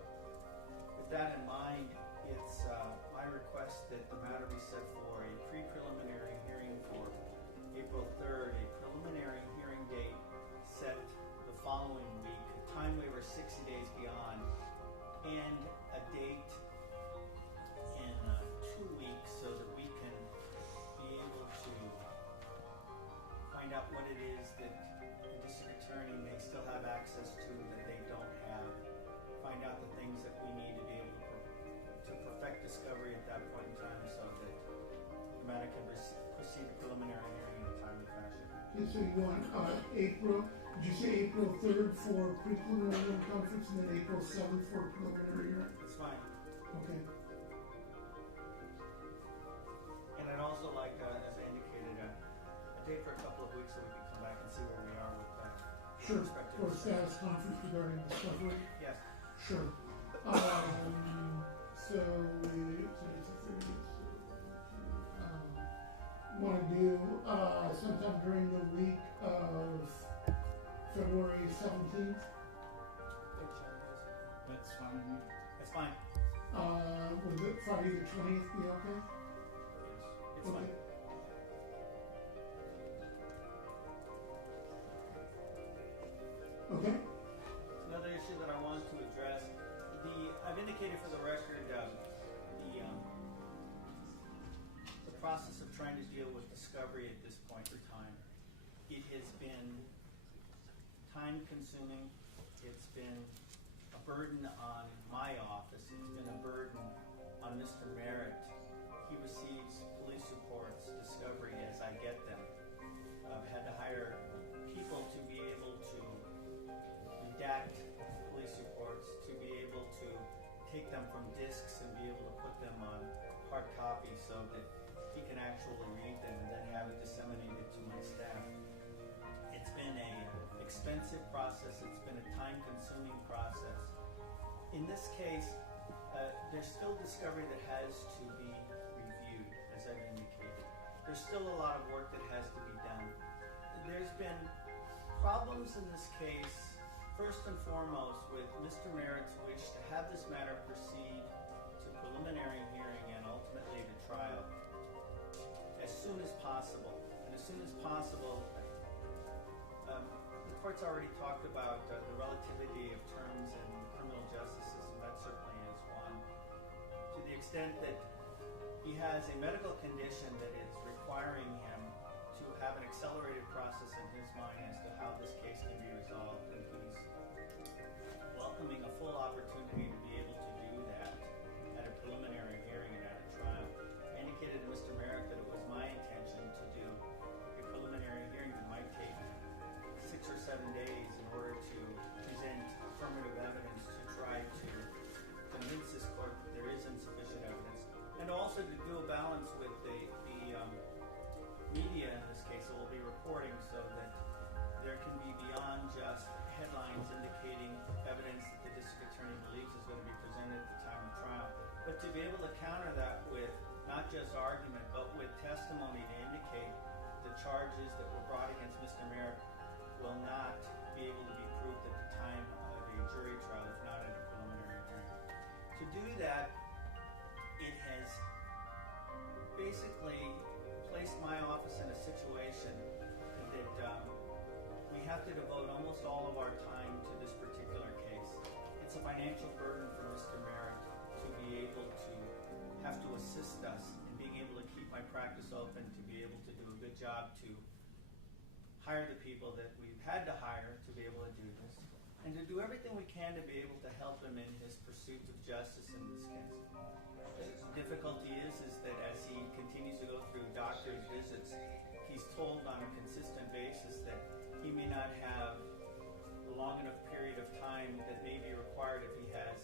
with that in mind, it's my request that the matter be set for a pre-preliminary hearing for April 3rd, a preliminary hearing date set the following week, a time waiver 60 days beyond, and a date in 2 weeks so that we can be able to find out what it is that the district attorney may still have access to that they don't have, find out the things that we need to be able to perfect discovery at that point in time so that the matter can proceed to preliminary hearing in a timely fashion. Okay, so you want April, did you say April 3rd for pre-preliminary conference and then April 7th for preliminary hearing? That's fine. Okay. And I'd also like, as I indicated, a date for a couple of weeks so we can come back and see where we are with that. Sure, for a status conference regarding discovery? Yes. Sure. So today's the 30th. Want to do sometime during the week of February 17th? That's fine. That's fine. Would it Friday the 20th be okay? It's fine. Okay. Another issue that I want to address, I've indicated for the record the process of trying to deal with discovery at this point in time. It has been time consuming. It's been a burden on my office. It's been a burden on Mr. Merritt. He receives police reports, discovery as I get them. had to hire people to be able to redact police reports, to be able to take them from discs and be able to put them on hard copy so that he can actually read them and then have it disseminated to my staff. It's been an expensive process. It's been a time-consuming process. In this case, there's still discovery that has to be reviewed, as I've indicated. There's still a lot of work that has to be done. There's been problems in this case, first and foremost, with Mr. Merritt's wish to have this matter proceed to preliminary hearing and ultimately to trial as soon as possible. And as soon as possible, the court's already talked about the relativity of terms in the criminal justice system. That certainly is one. To the extent that he has a medical condition that is requiring him to have an accelerated process in his mind as to how this case can be resolved, and he's welcoming a full opportunity to be able to do that at a preliminary hearing and at a trial. I indicated to Mr. Merritt that it was my intention to do a preliminary hearing that might take 6 or 7 days in order to present affirmative evidence to try to convince this court that there is insufficient evidence, and also to do a balance with the media in this case that will be reporting, so that there can be beyond just headlines indicating evidence that the district attorney believes is going to be presented at the time of trial, but to be able to counter that with not just argument, but with testimony to indicate the charges that were brought against Mr. Merritt will not be able to be proved at the time of a jury trial, if not at a preliminary hearing. To do that, it has basically placed my office in a situation that we have to devote almost all of our time to this particular case. It's a financial burden for Mr. Merritt to be able to have to assist us in being able to keep my practice open, to be able to do a good job to hire the people that we've had to hire to be able to do this, and to do everything we can to be able to help him in his pursuit of justice in this case. The difficulty is that as he continues to go through doctor's visits, he's told on a consistent basis that he may not have a long enough period of time that may be required if he has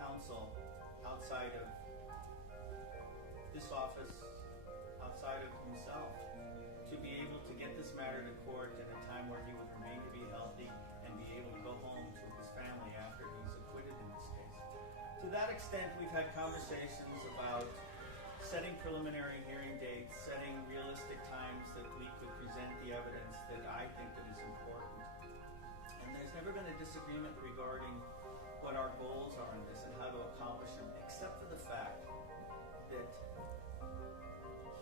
counsel outside of this office, outside of himself, to be able to get this matter to court at a time where he would remain to be healthy and be able to go home to his family after he's acquitted in this case. To that extent, we've had conversations about setting preliminary hearing dates, setting realistic times that we could present the evidence that I think that is important. And there's never been a disagreement regarding what our goals are in this and how to accomplish them, except for the fact that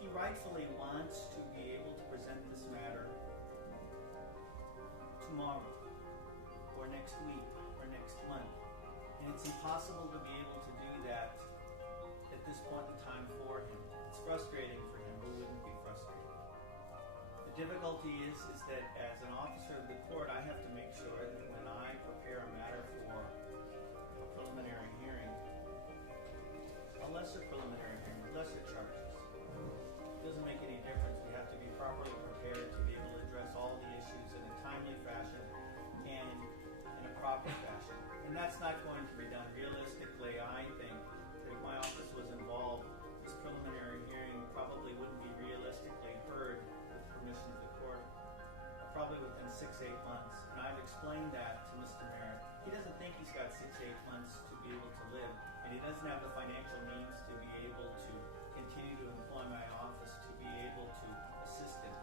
he rightfully wants to be able to present this matter tomorrow, or next week, or next month. And it's impossible to be able to do that at this point in time for him. It's frustrating for him. Who wouldn't be frustrated? The difficulty is that as an officer of the court, I have to make sure that when I prepare a matter for a preliminary hearing, a lesser preliminary hearing, lesser charges, it doesn't make any difference. We have to be properly prepared to be able to address all the issues in a timely fashion and in a proper fashion. And that's not going to be done. Realistically, I think that if my office was involved, this preliminary hearing probably wouldn't be realistically heard with permission of the court, probably within 6-8 months. And I've explained that to Mr. Merritt. He doesn't think he's got 6-8 months to be able to live, and he doesn't have the financial means to be able to continue to employ my office to be able to assist him.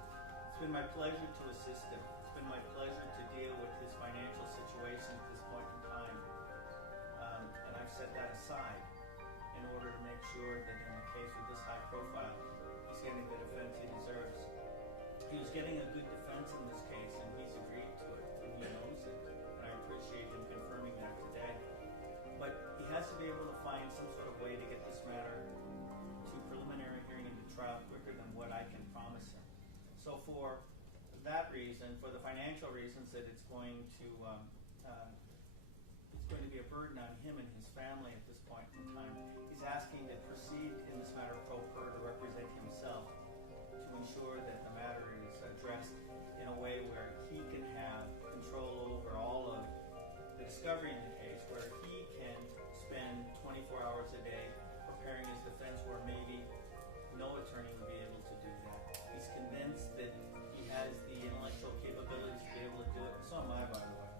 It's been my pleasure to assist him. It's been my pleasure to deal with his financial situation at this point in time. And I've set that aside in order to make sure that in a case with this high profile, he's getting the defense he deserves. He was getting a good defense in this case, and he's agreed to it, and he knows it. And I appreciate him confirming that today. But he has to be able to find some sort of way to get this matter to preliminary hearing and to trial quicker than what I can promise him. So for that reason, for the financial reasons that it's going to be a burden on him and his family at this point in time, he's asking to proceed in this matter pro per to represent himself, to ensure that the matter is addressed discovery in the case where he can spend 24 hours a day preparing his defense where maybe no attorney would be able to do that. He's convinced that he has the intellectual capabilities to be able to do it, and so am I, by the way.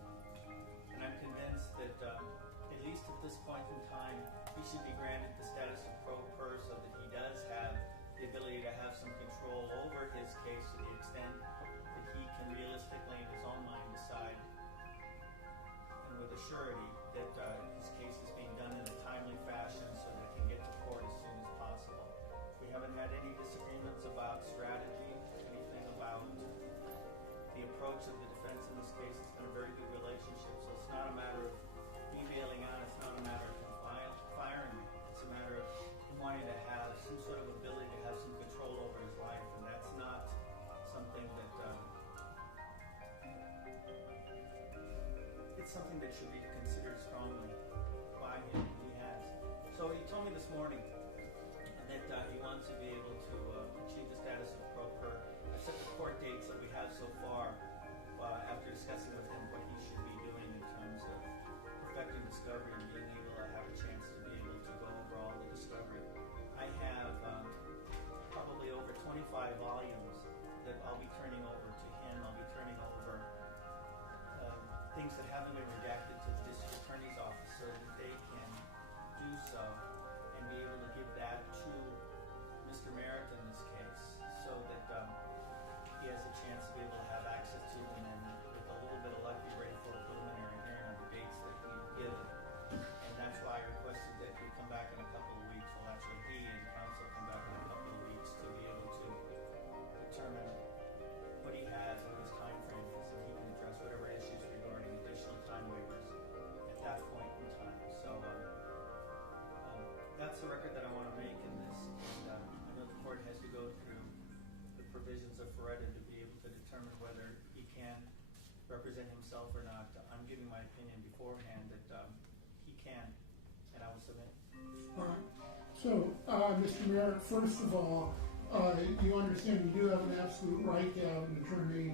And I'm convinced that, at least at this point in time, he should be granted the status of pro per so that he does have the ability to have some control over his case to the extent that he can realistically in his own mind decide and with a surety that his case is being done in a timely fashion so that it can get to court as soon as possible. We haven't had any disagreements about strategy, anything about the approach of the defense in this case. It's been a very good relationship, so it's not a matter of emailing on, it's not a matter of firing me. It's a matter of wanting to have some sort of ability to have some control over his life, and that's not something that it's something that should be considered strongly by him. He has. So he told me this morning that he wants to be able to achieve the status of pro per. I set the court dates that we have so far after discussing with him what he should be doing in terms of perfecting discovery and being able to have a chance to be able to go over all the discovery. I have probably over 25 volumes that I'll be turning over to him. I'll be turning over things that haven't been redacted to the district attorney's office so that they can do so and be able to give that to Mr. Merritt in this case so that he has a chance to be able to have access to them and with a little bit of luck be ready for a preliminary hearing on the dates that we've given. And that's why I requested that we come back in a couple of weeks. Well, actually, he and counsel come back in a couple of weeks to be able to determine what he has, what his time frame is, and he can address whatever issues regarding additional time waivers at that point in time. So that's the record that I want to make in this. And I know the court has to go through the provisions of FREDA to be able to determine whether he can represent himself or not. I'm giving my opinion beforehand that he can, and I will submit. All right. So, Mr. Merritt, first of all, you understand you do have an absolute right to have an attorney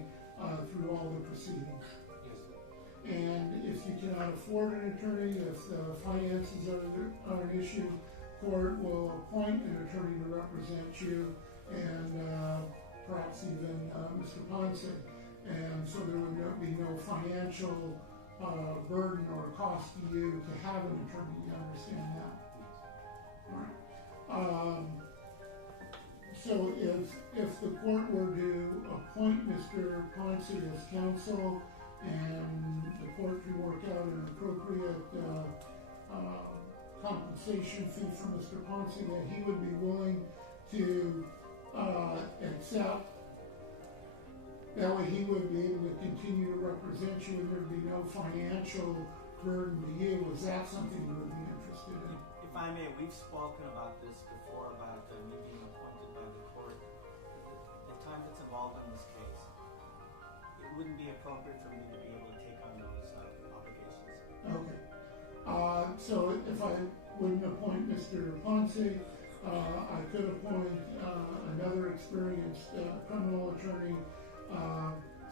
through all the proceedings. Yes. And if you cannot afford an attorney, if the finances are an issue, court will appoint an attorney to represent you and perhaps even Mr. Ponce. And so there would be no financial burden or cost to you to have an attorney. You understand that? All right. So if the court were to appoint Mr. Ponce as counsel and the court could work out an appropriate compensation fee for Mr. Ponce that he would be willing to accept, that way he would be able to continue to represent you and there would be no financial burden to you. Is that something you would be interested in? If I may, we've spoken about this before about me being appointed by the court. The time that's involved in this case, it wouldn't be appropriate for me to be able to take on those obligations. Okay. So if I wouldn't appoint Mr. Ponce, I could appoint another experienced criminal attorney.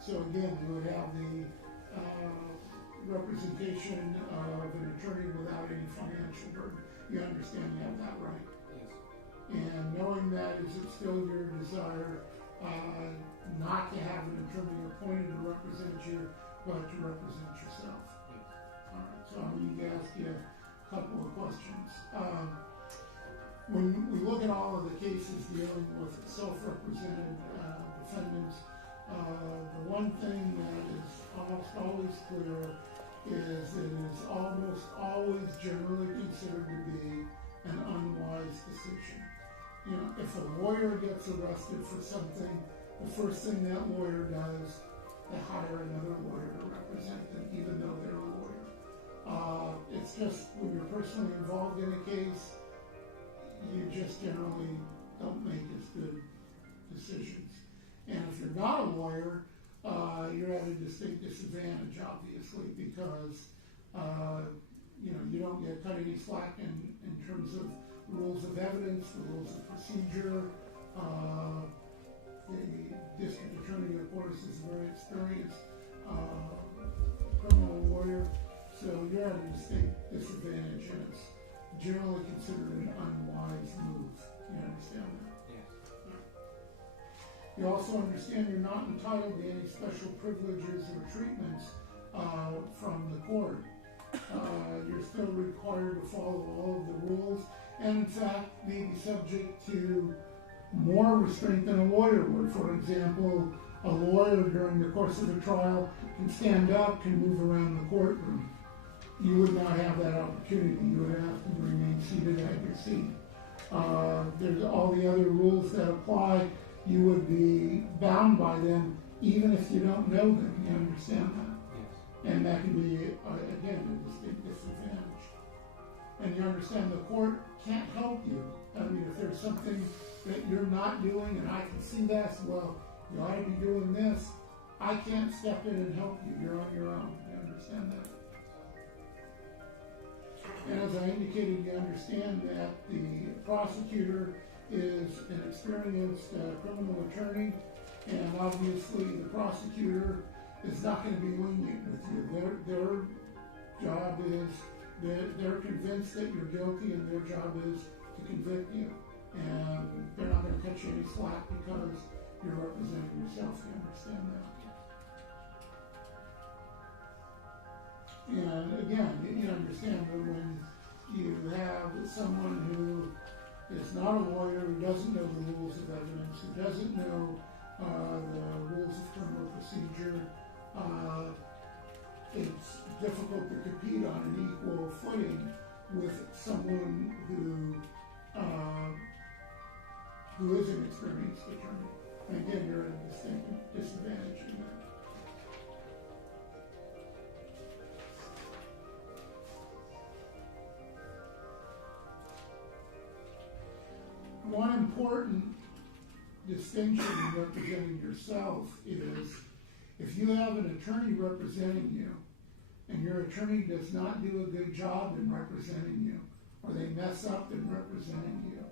So again, you would have the representation of an attorney without any financial burden. You understand you have that right? Yes. And knowing that, is it still your desire not to have an attorney appointed to represent you, but to represent yourself? Yes. All right, so I'm going to ask you a couple of questions. When we look at all of the cases dealing with self-represented defendants, the one thing that is almost always clear is it is almost always generally considered to be an unwise decision. You know, if a lawyer gets arrested for something, the first thing that lawyer does, they hire another lawyer to represent them, even though they're a lawyer. It's just when you're personally involved in a case, you just generally don't make as good decisions. And if you're not a lawyer, you're at a distinct disadvantage, obviously, because you don't get cut any slack in terms of rules of evidence, the rules of procedure. The district attorney, of course, is a very experienced criminal lawyer. So you're at a distinct disadvantage, and it's generally considered an unwise move. You understand that? Yes. You also understand you're not entitled to any special privileges or treatments from the court. You're still required to follow all of the rules, and in fact may be subject to more restraint than a lawyer would. For example, a lawyer during the course of a trial can stand up, can move around the courtroom. You would not have that opportunity. You would have to remain seated at your seat. There's all the other rules that apply. You would be bound by them even if you don't know them. You understand that? Yes. And that can be, again, a distinct disadvantage. And you understand the court can't help you. I mean, if there's something that you're not doing and I can see that, well, you ought to be doing this, I can't step in and help you. You're on your own. You understand that? And as I indicated, you understand that the prosecutor is an experienced criminal attorney, and obviously the prosecutor is not going to be lenient with you. Their job is, they're convinced that you're guilty, and their job is to convict you. And they're not going to cut you any slack because you're representing yourself. You understand that? And again, you understand that when you have someone who is not a lawyer, who doesn't know the rules of evidence, who doesn't know the rules of criminal procedure, it's difficult to compete on an equal footing with someone who is an experienced attorney. And again, you're at a distinct disadvantage in that. One important distinction in representing yourself is if you have an attorney representing you and your attorney does not do a good job in representing you, or they mess up in representing you,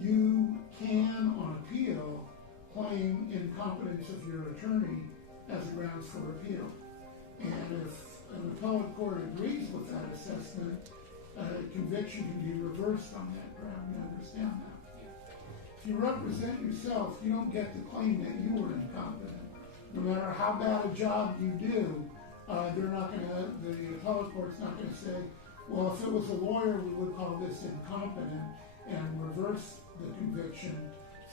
you can, on appeal, claim incompetence of your attorney as grounds for appeal. And if an appellate court agrees with that assessment, conviction can be reversed on that ground. You understand that? If you represent yourself, you don't get to claim that you were incompetent. No matter how bad a job you do, the appellate court's not going to say, well, if it was a lawyer, we would call this incompetent and reverse the conviction.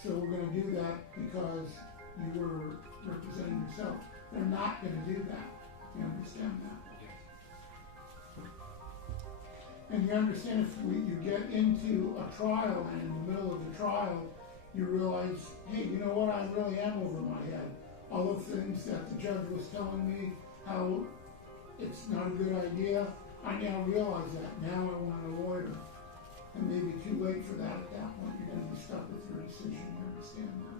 So we're going to do that because you were representing yourself. They're not going to do that. You understand that? And you understand if you get into a trial and in the middle of the trial, you realize, hey, you know what, I really am over my head. All the things that the judge was telling me, how it's not a good idea, I now realize that. Now I want a lawyer. It may be too late for that at that point. You're going to be stuck with your decision. You understand that?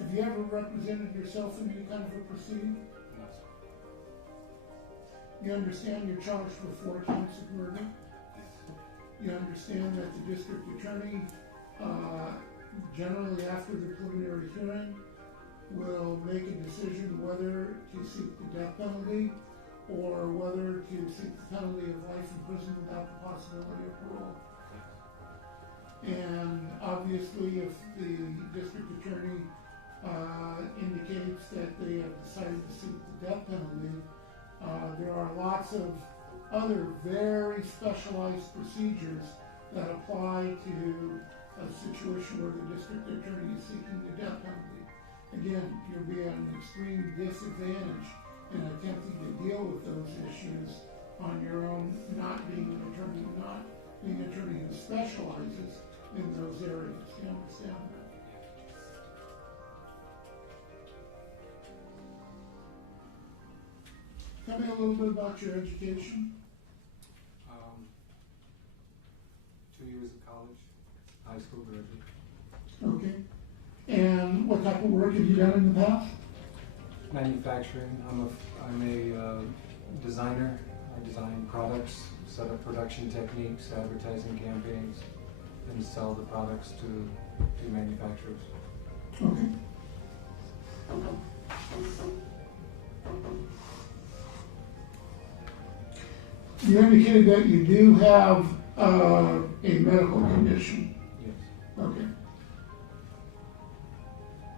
Have you ever represented yourself in any kind of a proceeding? No, sir. You understand you're charged with 4 counts of murder? Yes. You understand that the district attorney, generally after the preliminary hearing, will make a decision whether to seek the death penalty or whether to seek the penalty of life in prison without the possibility of parole. And obviously, if the district attorney indicates that they have decided to seek the death penalty, there are lots of other very specialized procedures that apply to a situation where the district attorney is seeking the death penalty. Again, you'll be at an extreme disadvantage in attempting to deal with those issues on your own, not being an attorney who specializes in those areas. You understand that? Tell me a little bit about your education. 2 years of college, high school graduate. Okay. And what type of work have you done in the past? Manufacturing. I'm a designer. I design products, set up production techniques, advertising campaigns, and sell the products to manufacturers. Okay. You indicated that you do have a medical condition. Yes. Okay.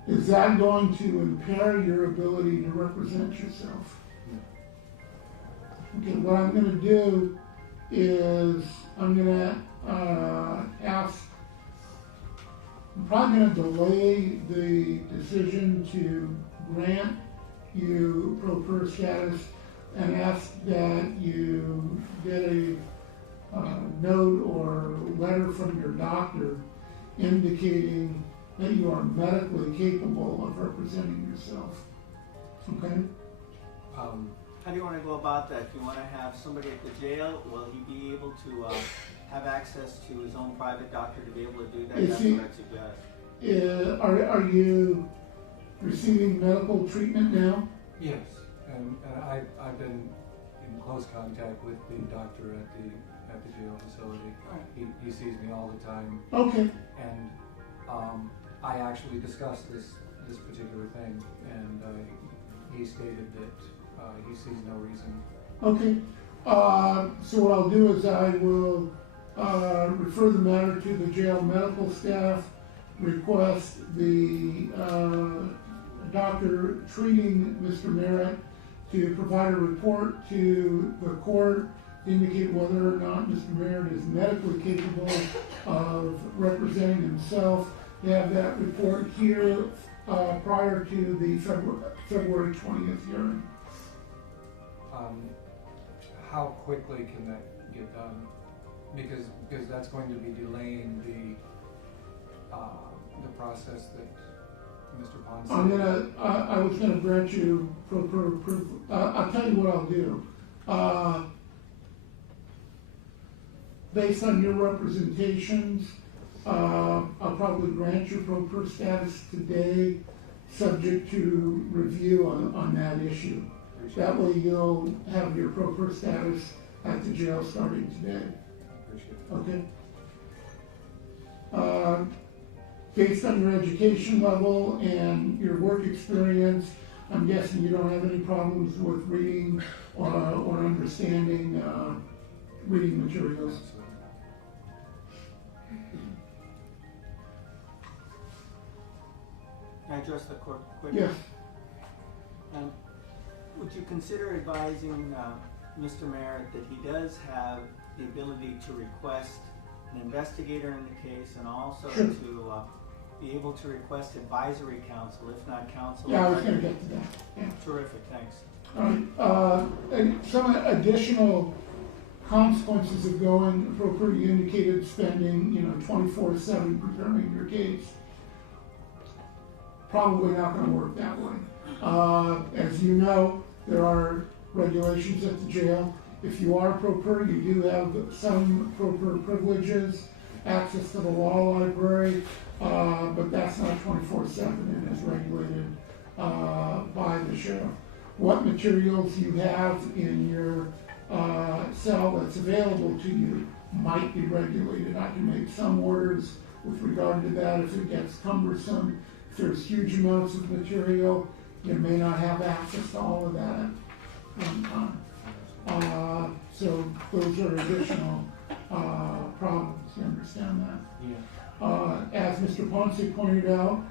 Is that going to impair your ability to represent yourself? Okay, what I'm going to do is I'm going to ask, I'm probably going to delay the decision to grant you pro per status and ask that you get a note or letter from your doctor indicating that you are medically capable of representing yourself. Okay? How do you want to go about that? Do you want to have somebody at the jail? Will he be able to have access to his own private doctor to be able to do that? That's what I'd suggest. Are you receiving medical treatment now? Yes, and I've been in close contact with the doctor at the jail facility. He sees me all the time. Okay. And I actually discussed this particular thing, and he stated that he sees no reason. Okay. So what I'll do is I will refer the matter to the jail medical staff, request the doctor treating Mr. Merritt to provide a report to the court to indicate whether or not Mr. Merritt is medically capable of representing himself. To have that report here prior to the February 20th hearing. How quickly can that get done? Because that's going to be delaying the process that Mr. Ponce. I was gonna grant you pro per approval. I'll tell you what I'll do. Based on your representations, I'll probably grant your pro per status today, subject to review on that issue. That way you'll have your pro per status at the jail starting today. Okay? Based on your education level and your work experience, I'm guessing you don't have any problems with reading or understanding reading materials. Can I address the court quickly? Yes. Would you consider advising Mr. Merritt that he does have the ability to request an investigator in the case and also Sure. to be able to request advisory counsel, if not counsel? Yeah, I was going to get to that. Yeah. Terrific, thanks. All right. And some additional consequences of going pro per, you indicated spending 24/7 preparing your case. Probably not going to work that way. As you know, there are regulations at the jail. If you are pro per, you do have some pro per privileges, access to the law library, but that's not 24/7 and is regulated by the sheriff. What materials you have in your cell that's available to you might be regulated. I can make some orders with regard to that if it gets cumbersome. If there's huge amounts of material, you may not have access to all of that at one time. So those are additional problems. You understand that? Yeah. As Mr. Ponce pointed out,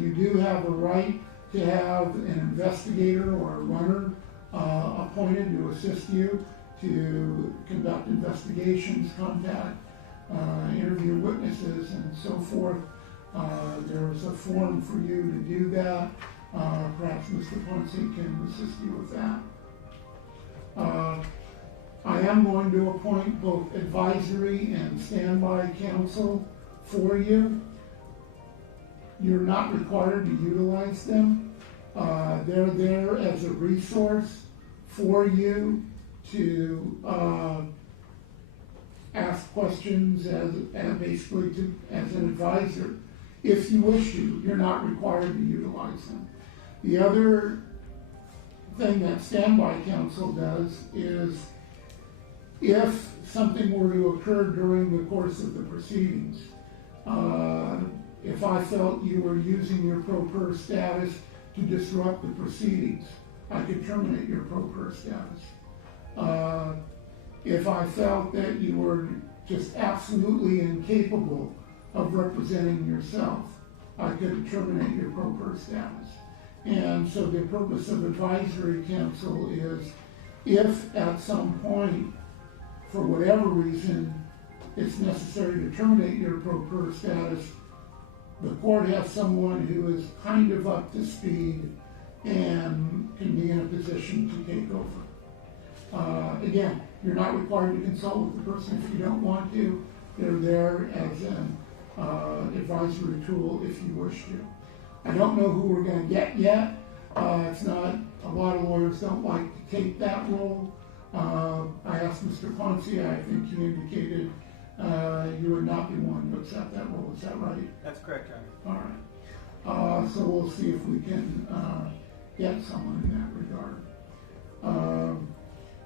you do have a right to have an investigator or a runner appointed to assist you to conduct investigations, contact, interview witnesses, and so forth. There's a form for you to do that. Perhaps Mr. Ponce can assist you with that. I am going to appoint both advisory and standby counsel for you. You're not required to utilize them. They're there as a resource for you to ask questions as basically as an advisor. If you wish to, you're not required to utilize them. The other thing that standby counsel does is if something were to occur during the course of the proceedings, if I felt you were using your pro per status to disrupt the proceedings, I could terminate your pro per status. If I felt that you were just absolutely incapable of representing yourself, I could terminate your pro per status. And so the purpose of advisory council is, if at some point, for whatever reason, it's necessary to terminate your pro per status, the court has someone who is kind of up to speed and can be in a position to take over. Again, you're not required to consult with the person if you don't want to. They're there as an advisory tool if you wish to. I don't know who we're going to get yet. It's not, a lot of lawyers don't like to take that role. I asked Mr. Ponce, I think you indicated you would not be one to accept that role. Is that right? That's correct, Your Honor. All right. So we'll see if we can get someone in that regard.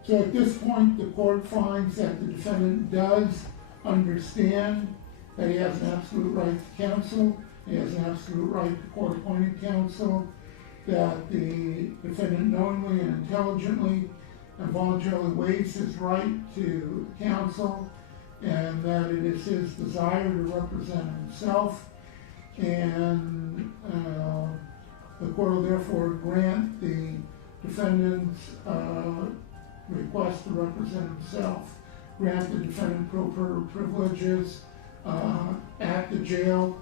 So at this point, the court finds that the defendant does understand that he has an absolute right to counsel, he has an absolute right to court-appointed counsel, that the defendant knowingly and intelligently and voluntarily waives his right to counsel, and that it is his desire to represent himself, and the court will therefore grant the defendant's request to represent himself, grant the defendant pro per privileges at the jail,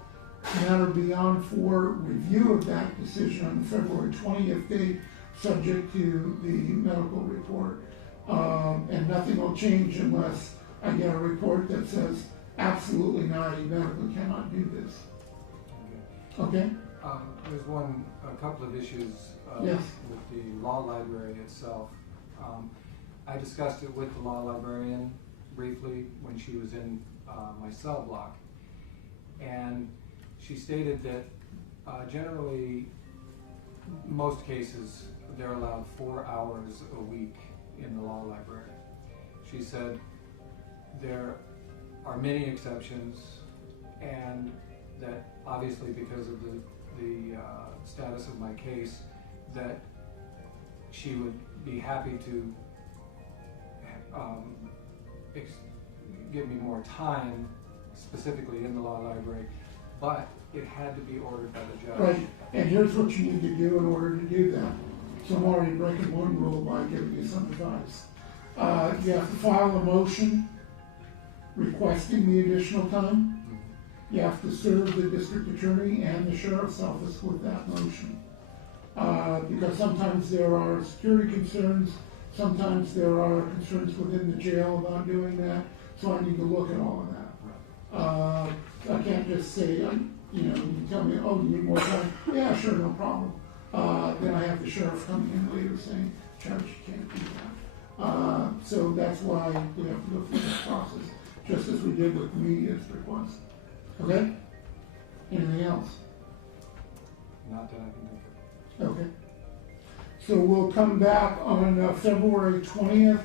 matter beyond for review of that decision on the February 20th date, subject to the medical report. And nothing will change unless I get a report that says absolutely not, he medically cannot do this. Okay? There's a couple of issues Yes. with the law library itself. I discussed it with the law librarian briefly when she was in my cell block, and she stated that generally, most cases, they're allowed 4 hours a week in the law library. She said there are many exceptions, and that obviously because of the status of my case, that she would be happy to give me more time, specifically in the law library, but it had to be ordered by the judge. Right, and here's what you need to do in order to do that. So I'm already breaking one rule by giving you some advice. You have to file a motion requesting the additional time. You have to serve the district attorney and the sheriff's office with that motion. Because sometimes there are security concerns, sometimes there are concerns within the jail about doing that, so I need to look at all of that. I can't just say, you tell me, oh, you need more time? Yeah, sure, no problem. Then I have the sheriff coming in later saying, Judge, you can't do that. So that's why we have to go through this process, just as we did with the media's request. Okay? Anything else? Not that I can think of. Okay. So we'll come back on February 20th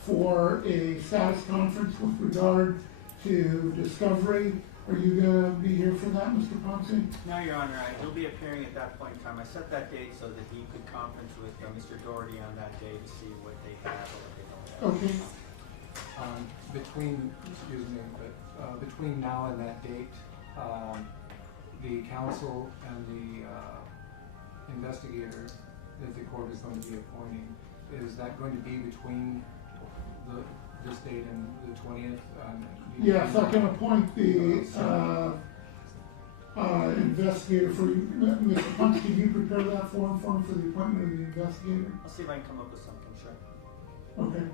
for a status conference with regard to discovery. Are you going to be here for that, Mr. Ponce? No, Your Honor. He'll be appearing at that point in time. I set that date so that he could conference with Mr. Doherty on that day to see what they have or what they don't have. Okay. Between now and that date, the counsel and the investigator that the court is going to be appointing, is that going to be between this date and the 20th? Yes, I can appoint the investigator for you. Mr. Ponce, can you prepare that form for him for the appointment of the investigator? I'll see if I can come up with something, sure. Okay.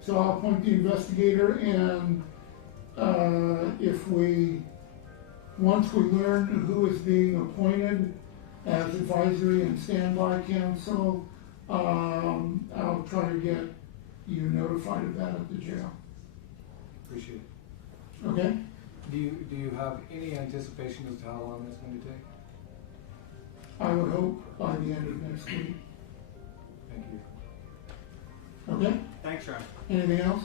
So I'll appoint the investigator, and once we learn who is being appointed as advisory and standby counsel, I'll try to get you notified of that at the jail. Appreciate it. Okay? Do you have any anticipation as to how long it's going to take? I would hope by the end of next week. Thank you. Okay? Thanks, Sharon. Anything else?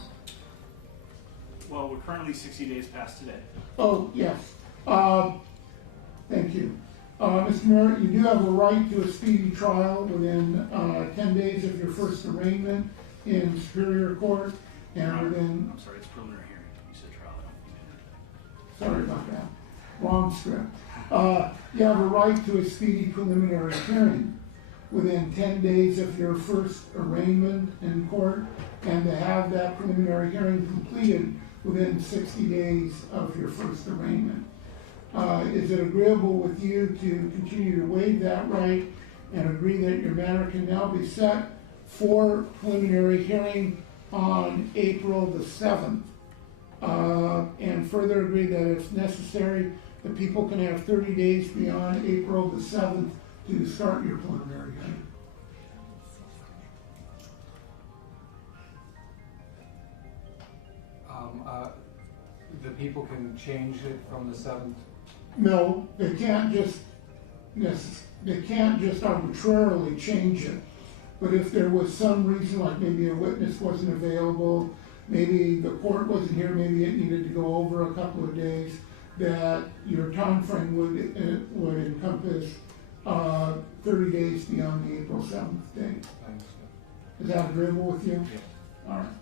Well, we're currently 60 days past today. Oh, yes. Thank you. Mr. Merritt, you do have a right to a speedy trial within 10 days of your first arraignment in Superior Court, and within... I'm sorry, it's preliminary hearing. You said trial. I Sorry about that. Wrong script. You have a right to a speedy preliminary hearing within 10 days of your first arraignment in court, and to have that preliminary hearing completed within 60 days of your first arraignment. Is it agreeable with you to continue to waive that right and agree that your matter can now be set for preliminary hearing on April the 7th? And further agree that if necessary, the people can have 30 days beyond April the 7th to start your preliminary hearing. The people can change it from the 7th? No, they can't just arbitrarily change it. But if there was some reason, like maybe a witness wasn't available, maybe the court wasn't here, maybe it needed to go over a couple of days, that your time frame would encompass 30 days beyond the April 7th date. Is that agreeable with you? Yes. All right.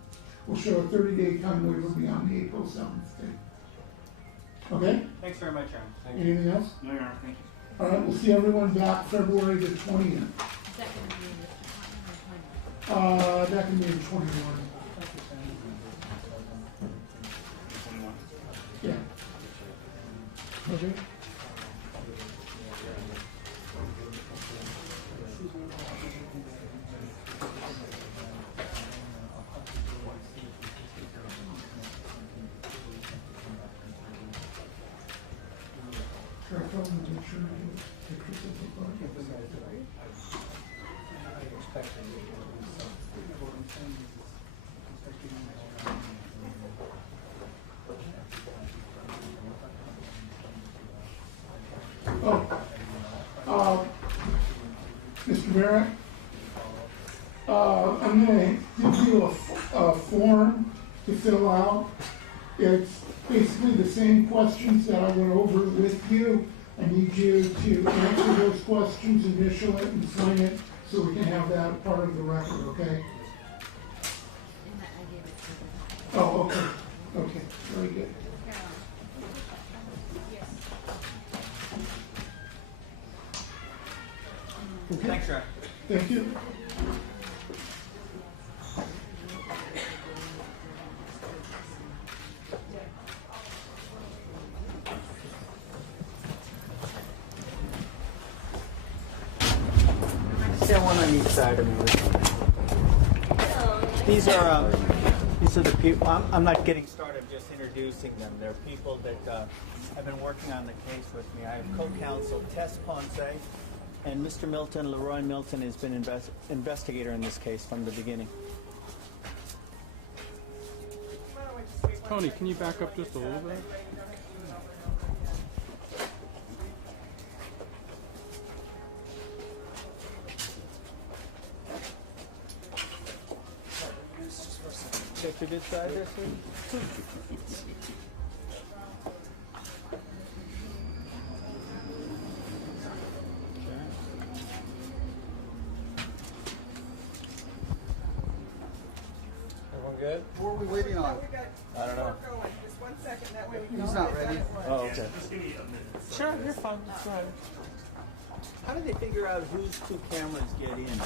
We'll show a 30-day time waiver beyond the April 7th date. Okay? Thanks very much, Sharon. Anything else? No, Your Honor, thank you. All right, we'll see everyone back February the 20th. That can be in 21. Yeah. Okay. Sure, I told them to make sure I get pictures of the party. Mr. Merritt, I'm going to give you a form to fill out. It's basically the same questions that I went over with you. I need you to answer those questions, initial it, and sign it so we can have that part of the record, okay? Oh, okay. Okay, very good. Okay. Thanks, Sharon. Thank you. Stand one on each side of me. These are the people. I'm not getting started. I'm just introducing them. They're people that have been working on the case with me. I have co-counsel Tess Ponce, and Mr. Milton, Leroy Milton, has been investigator in this case from the beginning. Tony, can you back up just a little bit? Get your good side there, sir? Everyone good? Who are we waiting on? I don't know. Just 1 second, that way we can. He's not ready. Oh, okay. Sure, you're fine. That's right. How do they figure out whose two cameras get in?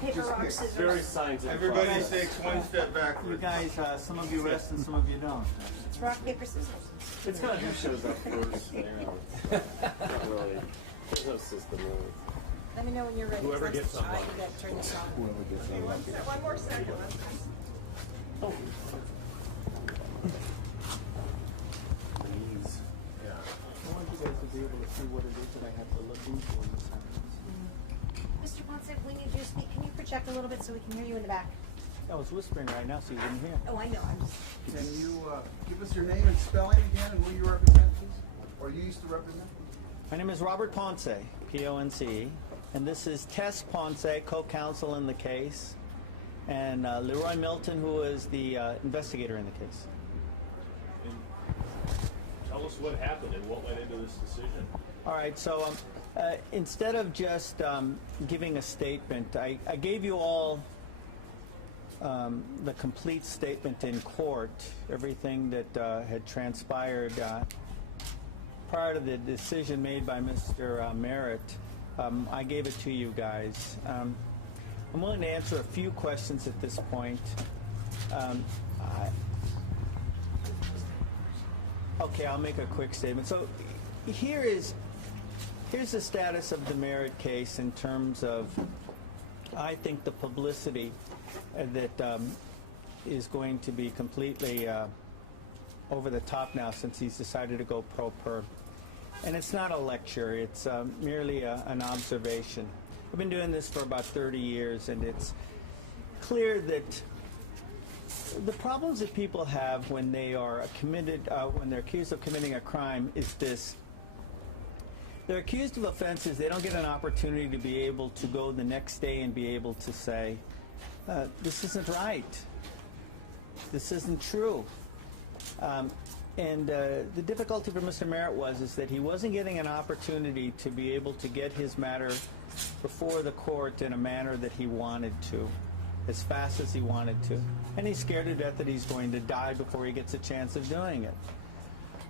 Paper, rock, scissors. Very scientific. Everybody process. takes one step backwards. You guys, some of you rest and some of you don't. It's rock, paper, scissors. It's kind of who shows up first. You know, it's really, there's no system really. Let me know when you're ready. Whoever gets on. You got to turn this on. Whoever gets Okay, on. one more second. Oh. Yeah. I want you guys to be able to see what it is that I have to look into in this sentence. Mr. Ponce, we need you to speak. Can you project a little bit so we can hear you in the back? I was whispering right now, so you didn't hear. Oh, I know. I'm just. Can you give us your name and spelling again and who you represent, please? Or you used to represent? My name is Robert Ponce, P-O-N-C-E, and this is Tess Ponce, co-counsel in the case. and Leroy Milton, who is the investigator in the case. Tell us what happened and what went into this decision. All right, so instead of just giving a statement, I gave you all the complete statement in court, everything that had transpired prior to the decision made by Mr. Merritt. I gave it to you guys. I'm willing to answer a few questions at this point. Okay, I'll make a quick statement. So here's the status of the Merritt case in terms of, I think, the publicity that is going to be completely over the top now since he's decided to go pro-per. And it's not a lecture, it's merely an observation. I've been doing this for about 30 years, and it's clear that the problems that people have when they are when they're accused of committing a crime is this. They're accused of offenses, they don't get an opportunity to be able to go the next day and be able to say, this isn't right, this isn't true. The difficulty for Mr. Merritt is that he wasn't getting an opportunity to be able to get his matter before the court in a manner that he wanted to, as fast as he wanted to. And he's scared to death that he's going to die before he gets a chance of doing it.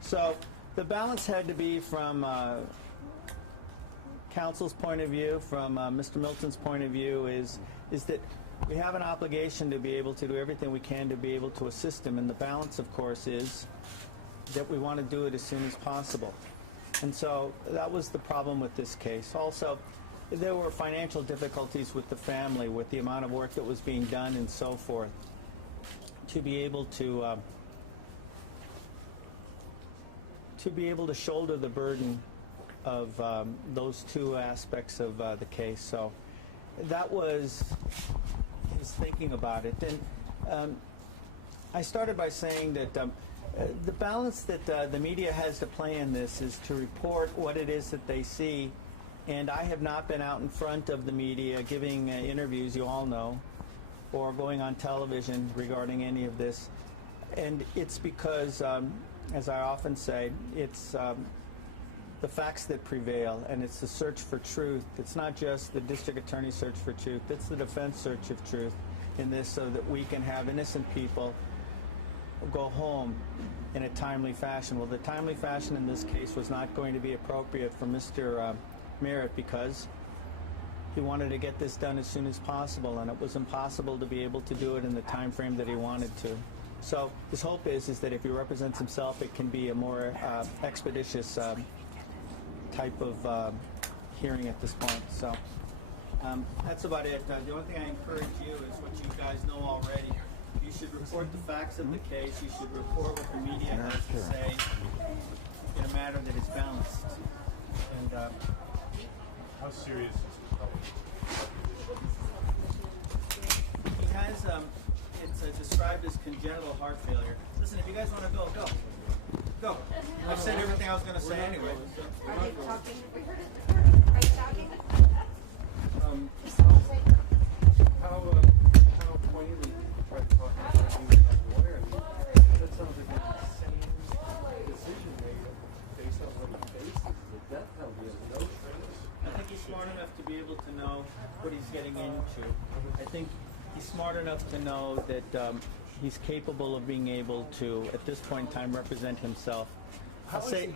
So the balance had to be from counsel's point of view, from Mr. Milton's point of view, is that we have an obligation to be able to do everything we can to be able to assist him. And the balance, of course, is that we want to do it as soon as possible. And so that was the problem with this case. Also, there were financial difficulties with the family, with the amount of work that was being done and so forth, to be able to shoulder the burden of those two aspects of the case. So that was his thinking about it. And I started by saying that the balance that the media has to play in this is to report what it is that they see. And I have not been out in front of the media giving interviews, you all know, or going on television regarding any of this. And it's because, as I often say, it's the facts that prevail, and it's the search for truth. It's not just the district attorney's search for truth, it's the defense search of truth in this, so that we can have innocent people go home in a timely fashion. Well, the timely fashion in this case was not going to be appropriate for Mr. Merritt, because he wanted to get this done as soon as possible, and it was impossible to be able to do it in the time frame that he wanted to. So his hope is that if he represents himself, it can be a more expeditious type of hearing at this point. So that's about it. The only thing I encourage you is what you guys know already. You should report the facts of the case. You should report what the media has to say in a manner that is balanced. And how serious is the problem? He has, it's described as congenital heart failure. Listen, if you guys want to go, go. Go. I've said everything I was going to say anyway. Are they talking? We heard it. Are you talking? How poignantly did you try to talk about you as a lawyer? That sounds like an insane decision made based on what he faces. The death penalty is no trace. I think he's smart enough to be able to know what he's getting into. I think he's smart enough to know that he's capable of being able to, at this point in time, represent himself. I'll say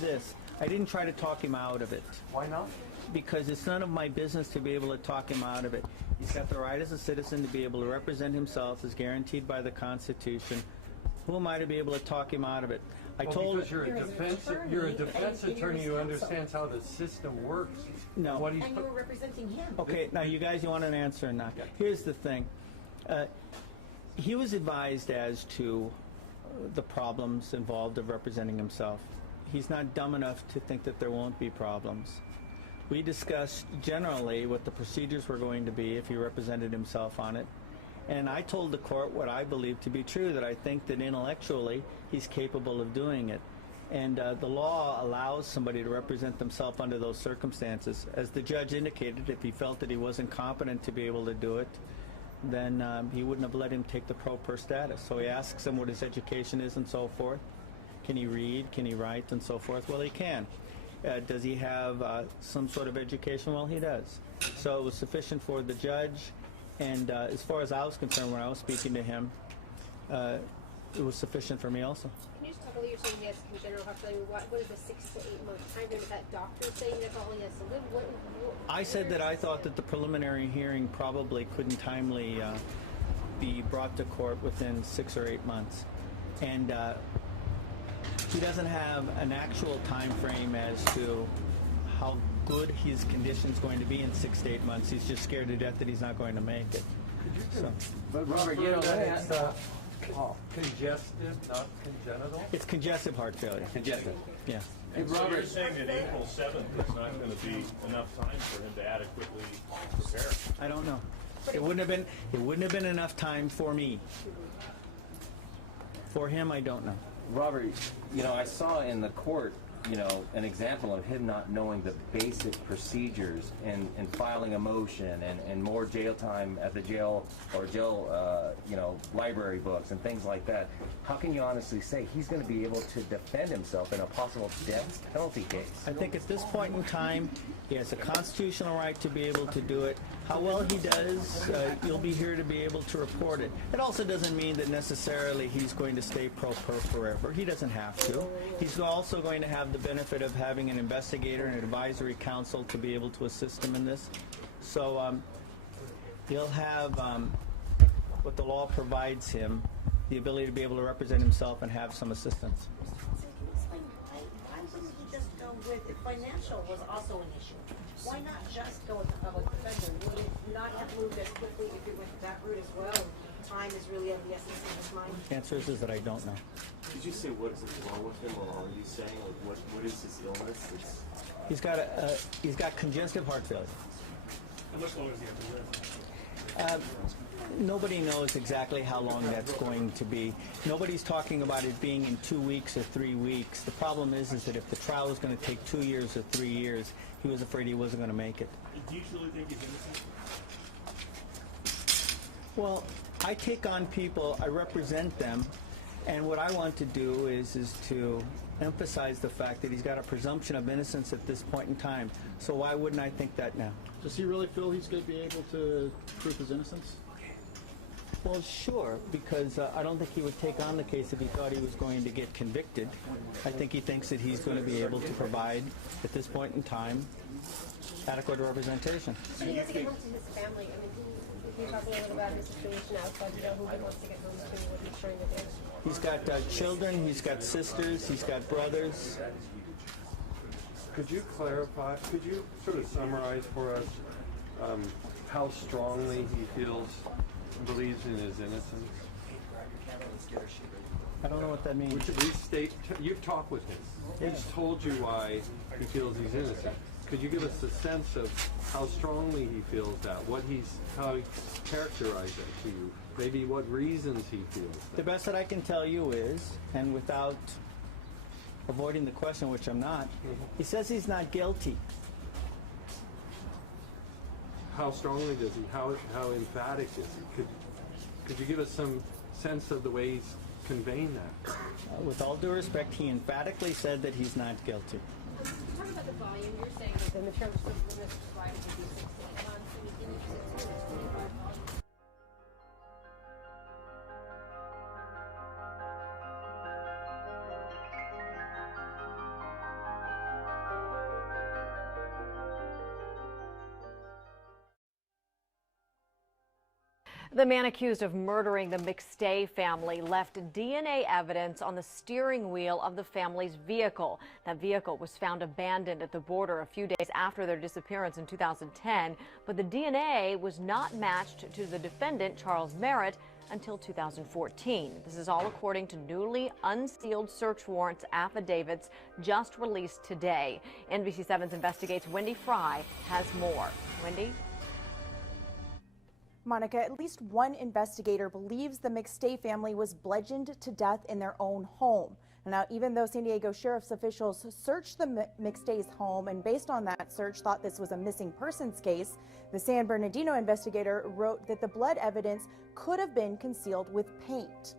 this. I didn't try to talk him out of it. Why not? Because it's none of my business to be able to talk him out of it. He's got the right as a citizen to be able to represent himself as guaranteed by the Constitution. Who am I to be able to talk him out of it? Because you're a defense attorney who understands how the system works. No. And you were representing him. Okay, now you guys, you want an answer or not? Here's the thing. He was advised as to the problems involved of representing himself. He's not dumb enough to think that there won't be problems. We discussed generally what the procedures were going to be if he represented himself on it. And I told the court what I believe to be true, that I think that intellectually he's capable of doing it. And the law allows somebody to represent themselves under those circumstances. As the judge indicated, if he felt that he wasn't competent to be able to do it, then he wouldn't have let him take the pro per status. So he asks him what his education is and so forth. Can he read? Can he write? And so forth. Well, he can. Does he have some sort of education? Well, he does. So it was sufficient for the judge. And as far as I was concerned, when I was speaking to him, it was sufficient for me also. Can you just talk a little, you're saying he has congenital heart failure. What is the 6 to 8 month time frame? Is that doctor saying that's all he has to live? I said that I thought that the preliminary hearing probably couldn't timely be brought to court within 6 or 8 months. And he doesn't have an actual time frame as to how good his condition's going to be in 6 to 8 months. He's just scared to death that he's not going to make it. So. But Robert, you know, it's congestive, not congenital? It's congestive heart failure. Congestive. Yeah. And so you're saying that April 7th is not going to be enough time for him to adequately prepare? I don't know. It wouldn't have been enough time for me. For him, I don't know. Robert, you know, I saw in the court, you know, an example of him not knowing the basic procedures and filing a motion and more jail time at the jail or jail, you know, library books and things like that. How can you honestly say he's going to be able to defend himself in a possible death penalty case? I think at this point in time, he has a constitutional right to be able to do it. How well he does, you'll be here to be able to report it. It also doesn't mean that necessarily he's going to stay pro per forever. He doesn't have to. He's also going to have the benefit of having an investigator and an advisory council to be able to assist him in this. So he'll have what the law provides him, the ability to be able to represent himself and have some assistance. Why wouldn't he just go with, if financial was also an issue, why not just go with the public defender? Would it not have moved as quickly if you went that route as well? Time is really of the essence in his mind. The answer is that I don't know. Did you say what is wrong with him, or are you saying like what is his illness? He's got congestive heart failure. How much longer does he have to live? Nobody knows exactly how long that's going to be. Nobody's talking about it being in 2 weeks or 3 weeks. The problem is that if the trial was going to take 2 years or 3 years, he was afraid he wasn't going to make it. Do you truly think he's innocent? Well, I take on people, I represent them, and what I want to do is to emphasize the fact that he's got a presumption of innocence at this point in time. So why wouldn't I think that now? Does he really feel he's going to be able to prove his innocence? Well, sure, because I don't think he would take on the case if he thought he was going to get convicted. I think he thinks that he's going to be able to provide, at this point in time, adequate representation. So he has to get home to his family. I mean, can you talk a little about his situation outside? You know, who he wants to get home to, what he's trying to do? He's got children, he's got sisters, he's got brothers. Could you clarify, could you sort of summarize for us how strongly he believes in his innocence? I don't know what that means. You've talked with him. He's told you why he feels he's innocent. Could you give us a sense of how strongly he feels that? How he characterized that to you? Maybe what reasons he feels that? The best that I can tell you is, and without avoiding the question, which I'm not, he says he's not guilty. How strongly does he? How emphatic is he? Could you give us some sense of the way he's conveying that? With all due respect, he emphatically said that he's not guilty. Talk about the volume. You're saying that the material was provided to be 6 to 8 months. I mean, in each 6 months, 25 volumes. The man accused of murdering the McStay family left DNA evidence on the steering wheel of the family's vehicle. That vehicle was found abandoned at the border a few days after their disappearance in 2010, but the DNA was not matched to the defendant, Charles Merritt, until 2014. This is all according to newly unsealed search warrants affidavits just released today. NBC7's Investigates' Wendy Fry has more. Wendy? Monica, at least one investigator believes the McStay family was bludgeoned to death in their own home. Now, even though San Diego Sheriff's officials searched the McStays' home and based on that search thought this was a missing persons case, the San Bernardino investigator wrote that the blood evidence could have been concealed with paint.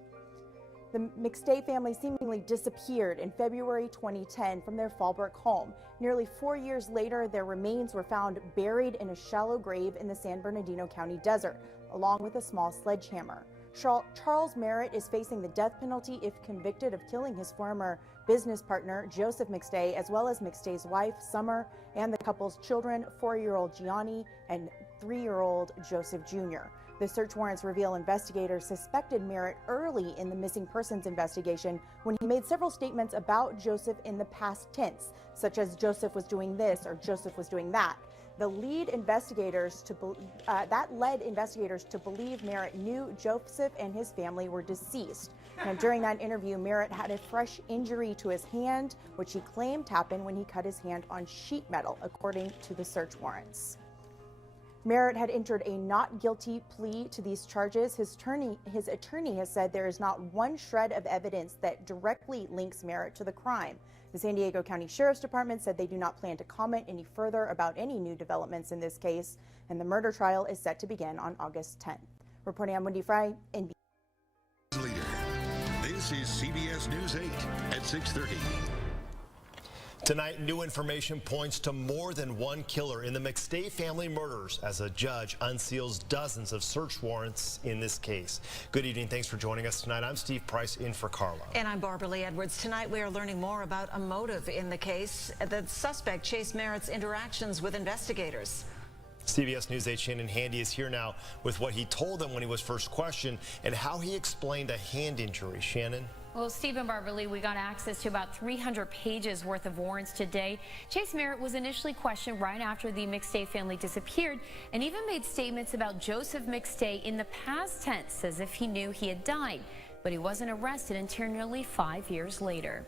The McStay family seemingly disappeared in February 2010 from their Fallbrook home. Nearly 4 years later, their remains were found buried in a shallow grave in the San Bernardino County desert, along with a small sledgehammer. Charles Merritt is facing the death penalty if convicted of killing his former business partner, Joseph McStay, as well as McStay's wife, Summer, and the couple's children, 4-year-old Gianni and 3-year-old Joseph Jr. The search warrants reveal investigators suspected Merritt early in the missing persons investigation when he made several statements about Joseph in the past tense, such as Joseph was doing this or Joseph was doing that. That led investigators to believe Merritt knew Joseph and his family were deceased. Now, during that interview, Merritt had a fresh injury to his hand, which he claimed happened when he cut his hand on sheet metal, according to the search warrants. Merritt had entered a not guilty plea to these charges. His attorney has said there is not one shred of evidence that directly links Merritt to the crime. The San Diego County Sheriff's Department said they do not plan to comment any further about any new developments in this case, and the murder trial is set to begin on August 10th. Reporting, I'm Wendy Fry, NBC. Leader. This is CBS News 8 at 6:30. Tonight, new information points to more than one killer in the McStay family murders as a judge unseals dozens of search warrants in this case. Good evening. Thanks for joining us tonight. I'm Steve Price in for Carla. And I'm Barbara Lee Edwards. Tonight, we are learning more about a motive in the case. The suspect, Chase Merritt's interactions with investigators. CBS News 8 Shannon Handy is here now with what he told them when he was first questioned and how he explained a hand injury. Shannon? Well, Steve and Barbara Lee, we got access to about 300 pages worth of warrants today. Chase Merritt was initially questioned right after the McStay family disappeared and even made statements about Joseph McStay in the past tense as if he knew he had died. But he wasn't arrested until nearly 5 years later.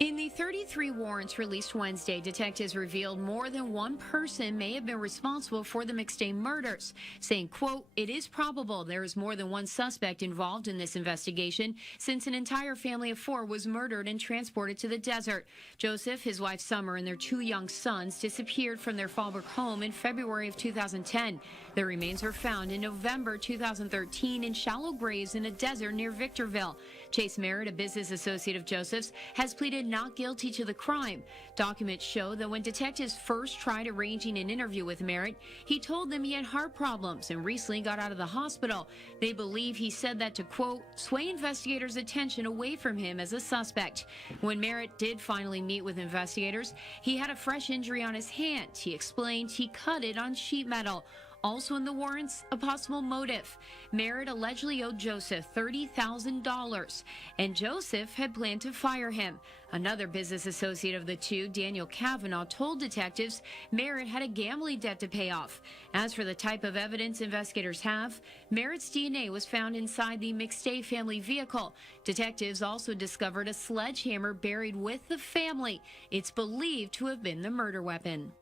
In the 33 warrants released Wednesday, detectives revealed more than one person may have been responsible for the McStay murders, saying, quote, "It is probable there is more than one suspect involved in this investigation since an entire family of 4 was murdered and transported to the desert. Joseph, his wife Summer, and their 2 young sons disappeared from their Fallbrook home in February of 2010. Their remains were found in November 2013 in shallow graves in a desert near Victorville. Chase Merritt, a business associate of Joseph's, has pleaded not guilty to the crime. Documents show that when detectives first tried arranging an interview with Merritt, he told them he had heart problems and recently got out of the hospital. They believe he said that to, quote, sway investigators' attention away from him as a suspect. When Merritt did finally meet with investigators, he had a fresh injury on his hand. He explained he cut it on sheet metal. Also in the warrants, a possible motive. Merritt allegedly owed Joseph $30,000, and Joseph had planned to fire him. Another business associate of the two, Daniel Kavanaugh, told detectives Merritt had a gambling debt to pay off. As for the type of evidence investigators have, Merritt's DNA was found inside the McStay family vehicle. Detectives also discovered a sledgehammer buried with the family. It's believed to have been the murder weapon.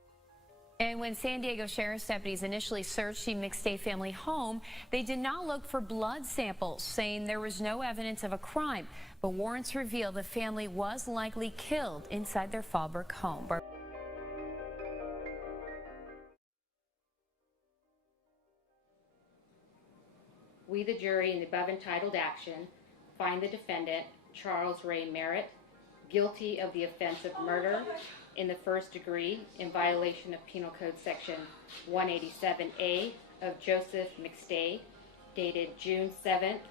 And when San Diego Sheriff's deputies initially searched the McStay family home, they did not look for blood samples, saying there was no evidence of a crime. But warrants reveal the family was likely killed inside their Fallbrook home. We, the jury, in the above entitled action, find the defendant, Charles Ray Merritt, guilty of the offense of murder in the first degree in violation of Penal Code Section 187A of Joseph McStay, dated June 7th,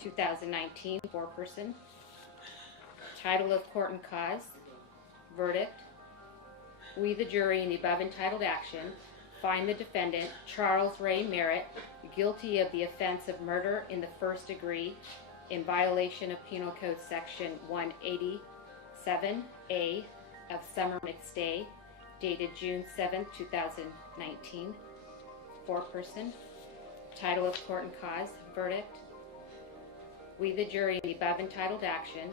2019, foreperson. Title of court and cause, verdict. We, the jury, in the above entitled action, find the defendant, Charles Ray Merritt, guilty of the offense of murder in the first degree in violation of Penal Code Section 187A of Summer McStay, dated June 7, 2019, foreperson. Title of court and cause, verdict. We, the jury, in the above entitled action,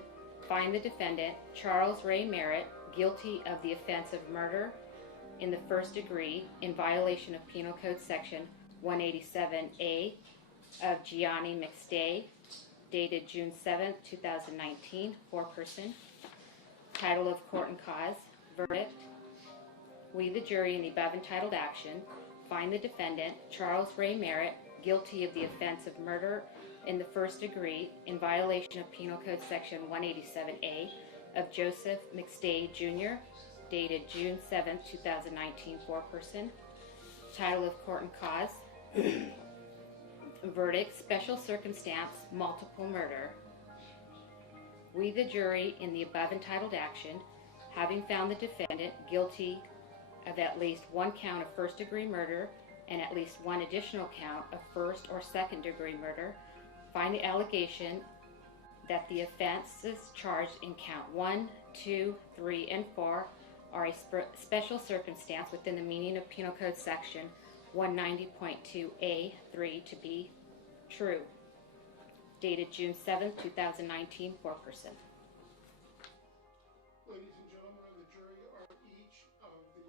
find the defendant, Charles Ray Merritt, guilty of the offense of murder in the first degree in violation of Penal Code Section 187A of Gianni McStay, dated June 7th, 2019, foreperson. Title of court and cause, verdict. We, the jury, in the above entitled action, find the defendant, Charles Ray Merritt, guilty of the offense of murder in the first degree in violation of Penal Code Section 187A of Joseph McStay, Jr., dated June 7, 2019, foreperson. Title of court and cause, verdict, special circumstance, multiple murder. We, the jury, in the above entitled action, having found the defendant guilty of at least one count of first-degree murder and at least one additional count of first or second-degree murder, find the allegation that the offenses charged in count 1, 2, 3, and 4 are a special circumstance within the meaning of Penal Code Section 190.2A3 to be true. Dated June 7, 2019, foreperson. Ladies and gentlemen of the jury, are each of the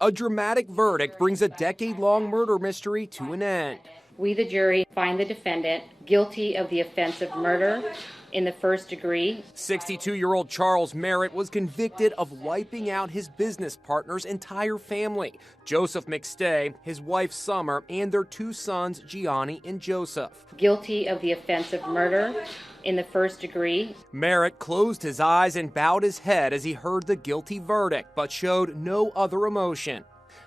A dramatic verdict brings a decade-long murder mystery to an end. We, the jury, find the defendant guilty of the offense of murder in the first degree. 62-year-old Charles Merritt was convicted of wiping out his business partner's entire family, Joseph McStay, his wife Summer, and their two sons, Gianni and Joseph. Guilty of the offense of murder in the first degree. Merritt closed his eyes and bowed his head as he heard the guilty verdict, but showed no other emotion.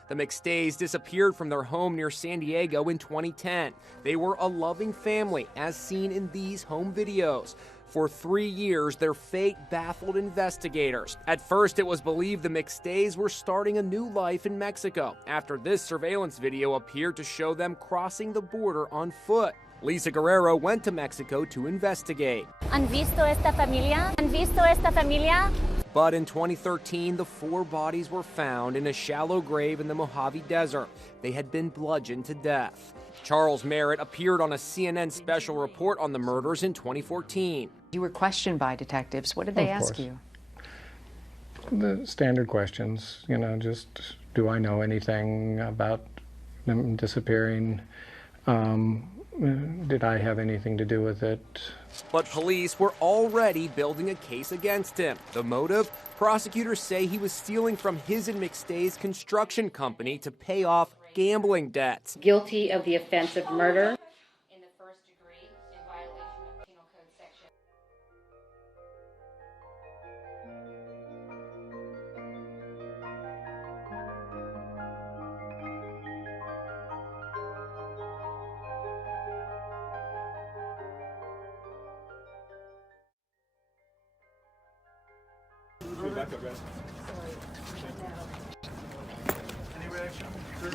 The McStays disappeared from their home near San Diego in 2010. They were a loving family, as seen in these home videos. For 3 years, their fate baffled investigators. At first, it was believed the McStays were starting a new life in Mexico, after this surveillance video appeared to show them crossing the border on foot. Lisa Guerrero went to Mexico to investigate. ¿Han visto esta familia? ¿Han visto esta familia? But in 2013, the 4 bodies were found in a shallow grave in the Mojave Desert. They had been bludgeoned to death. Charles Merritt appeared on a CNN special report on the murders in 2014. You were questioned by detectives. What did they ask you? The standard questions, just do I know anything about them disappearing? Did I have anything to do with it? But police were already building a case against him. The motive? Prosecutors say he was stealing from his and McStay's construction company to pay off gambling debts. Guilty of the offense of murder in the first degree in violation of Penal Code Section. Rebecca, guys. Any reaction? Drew?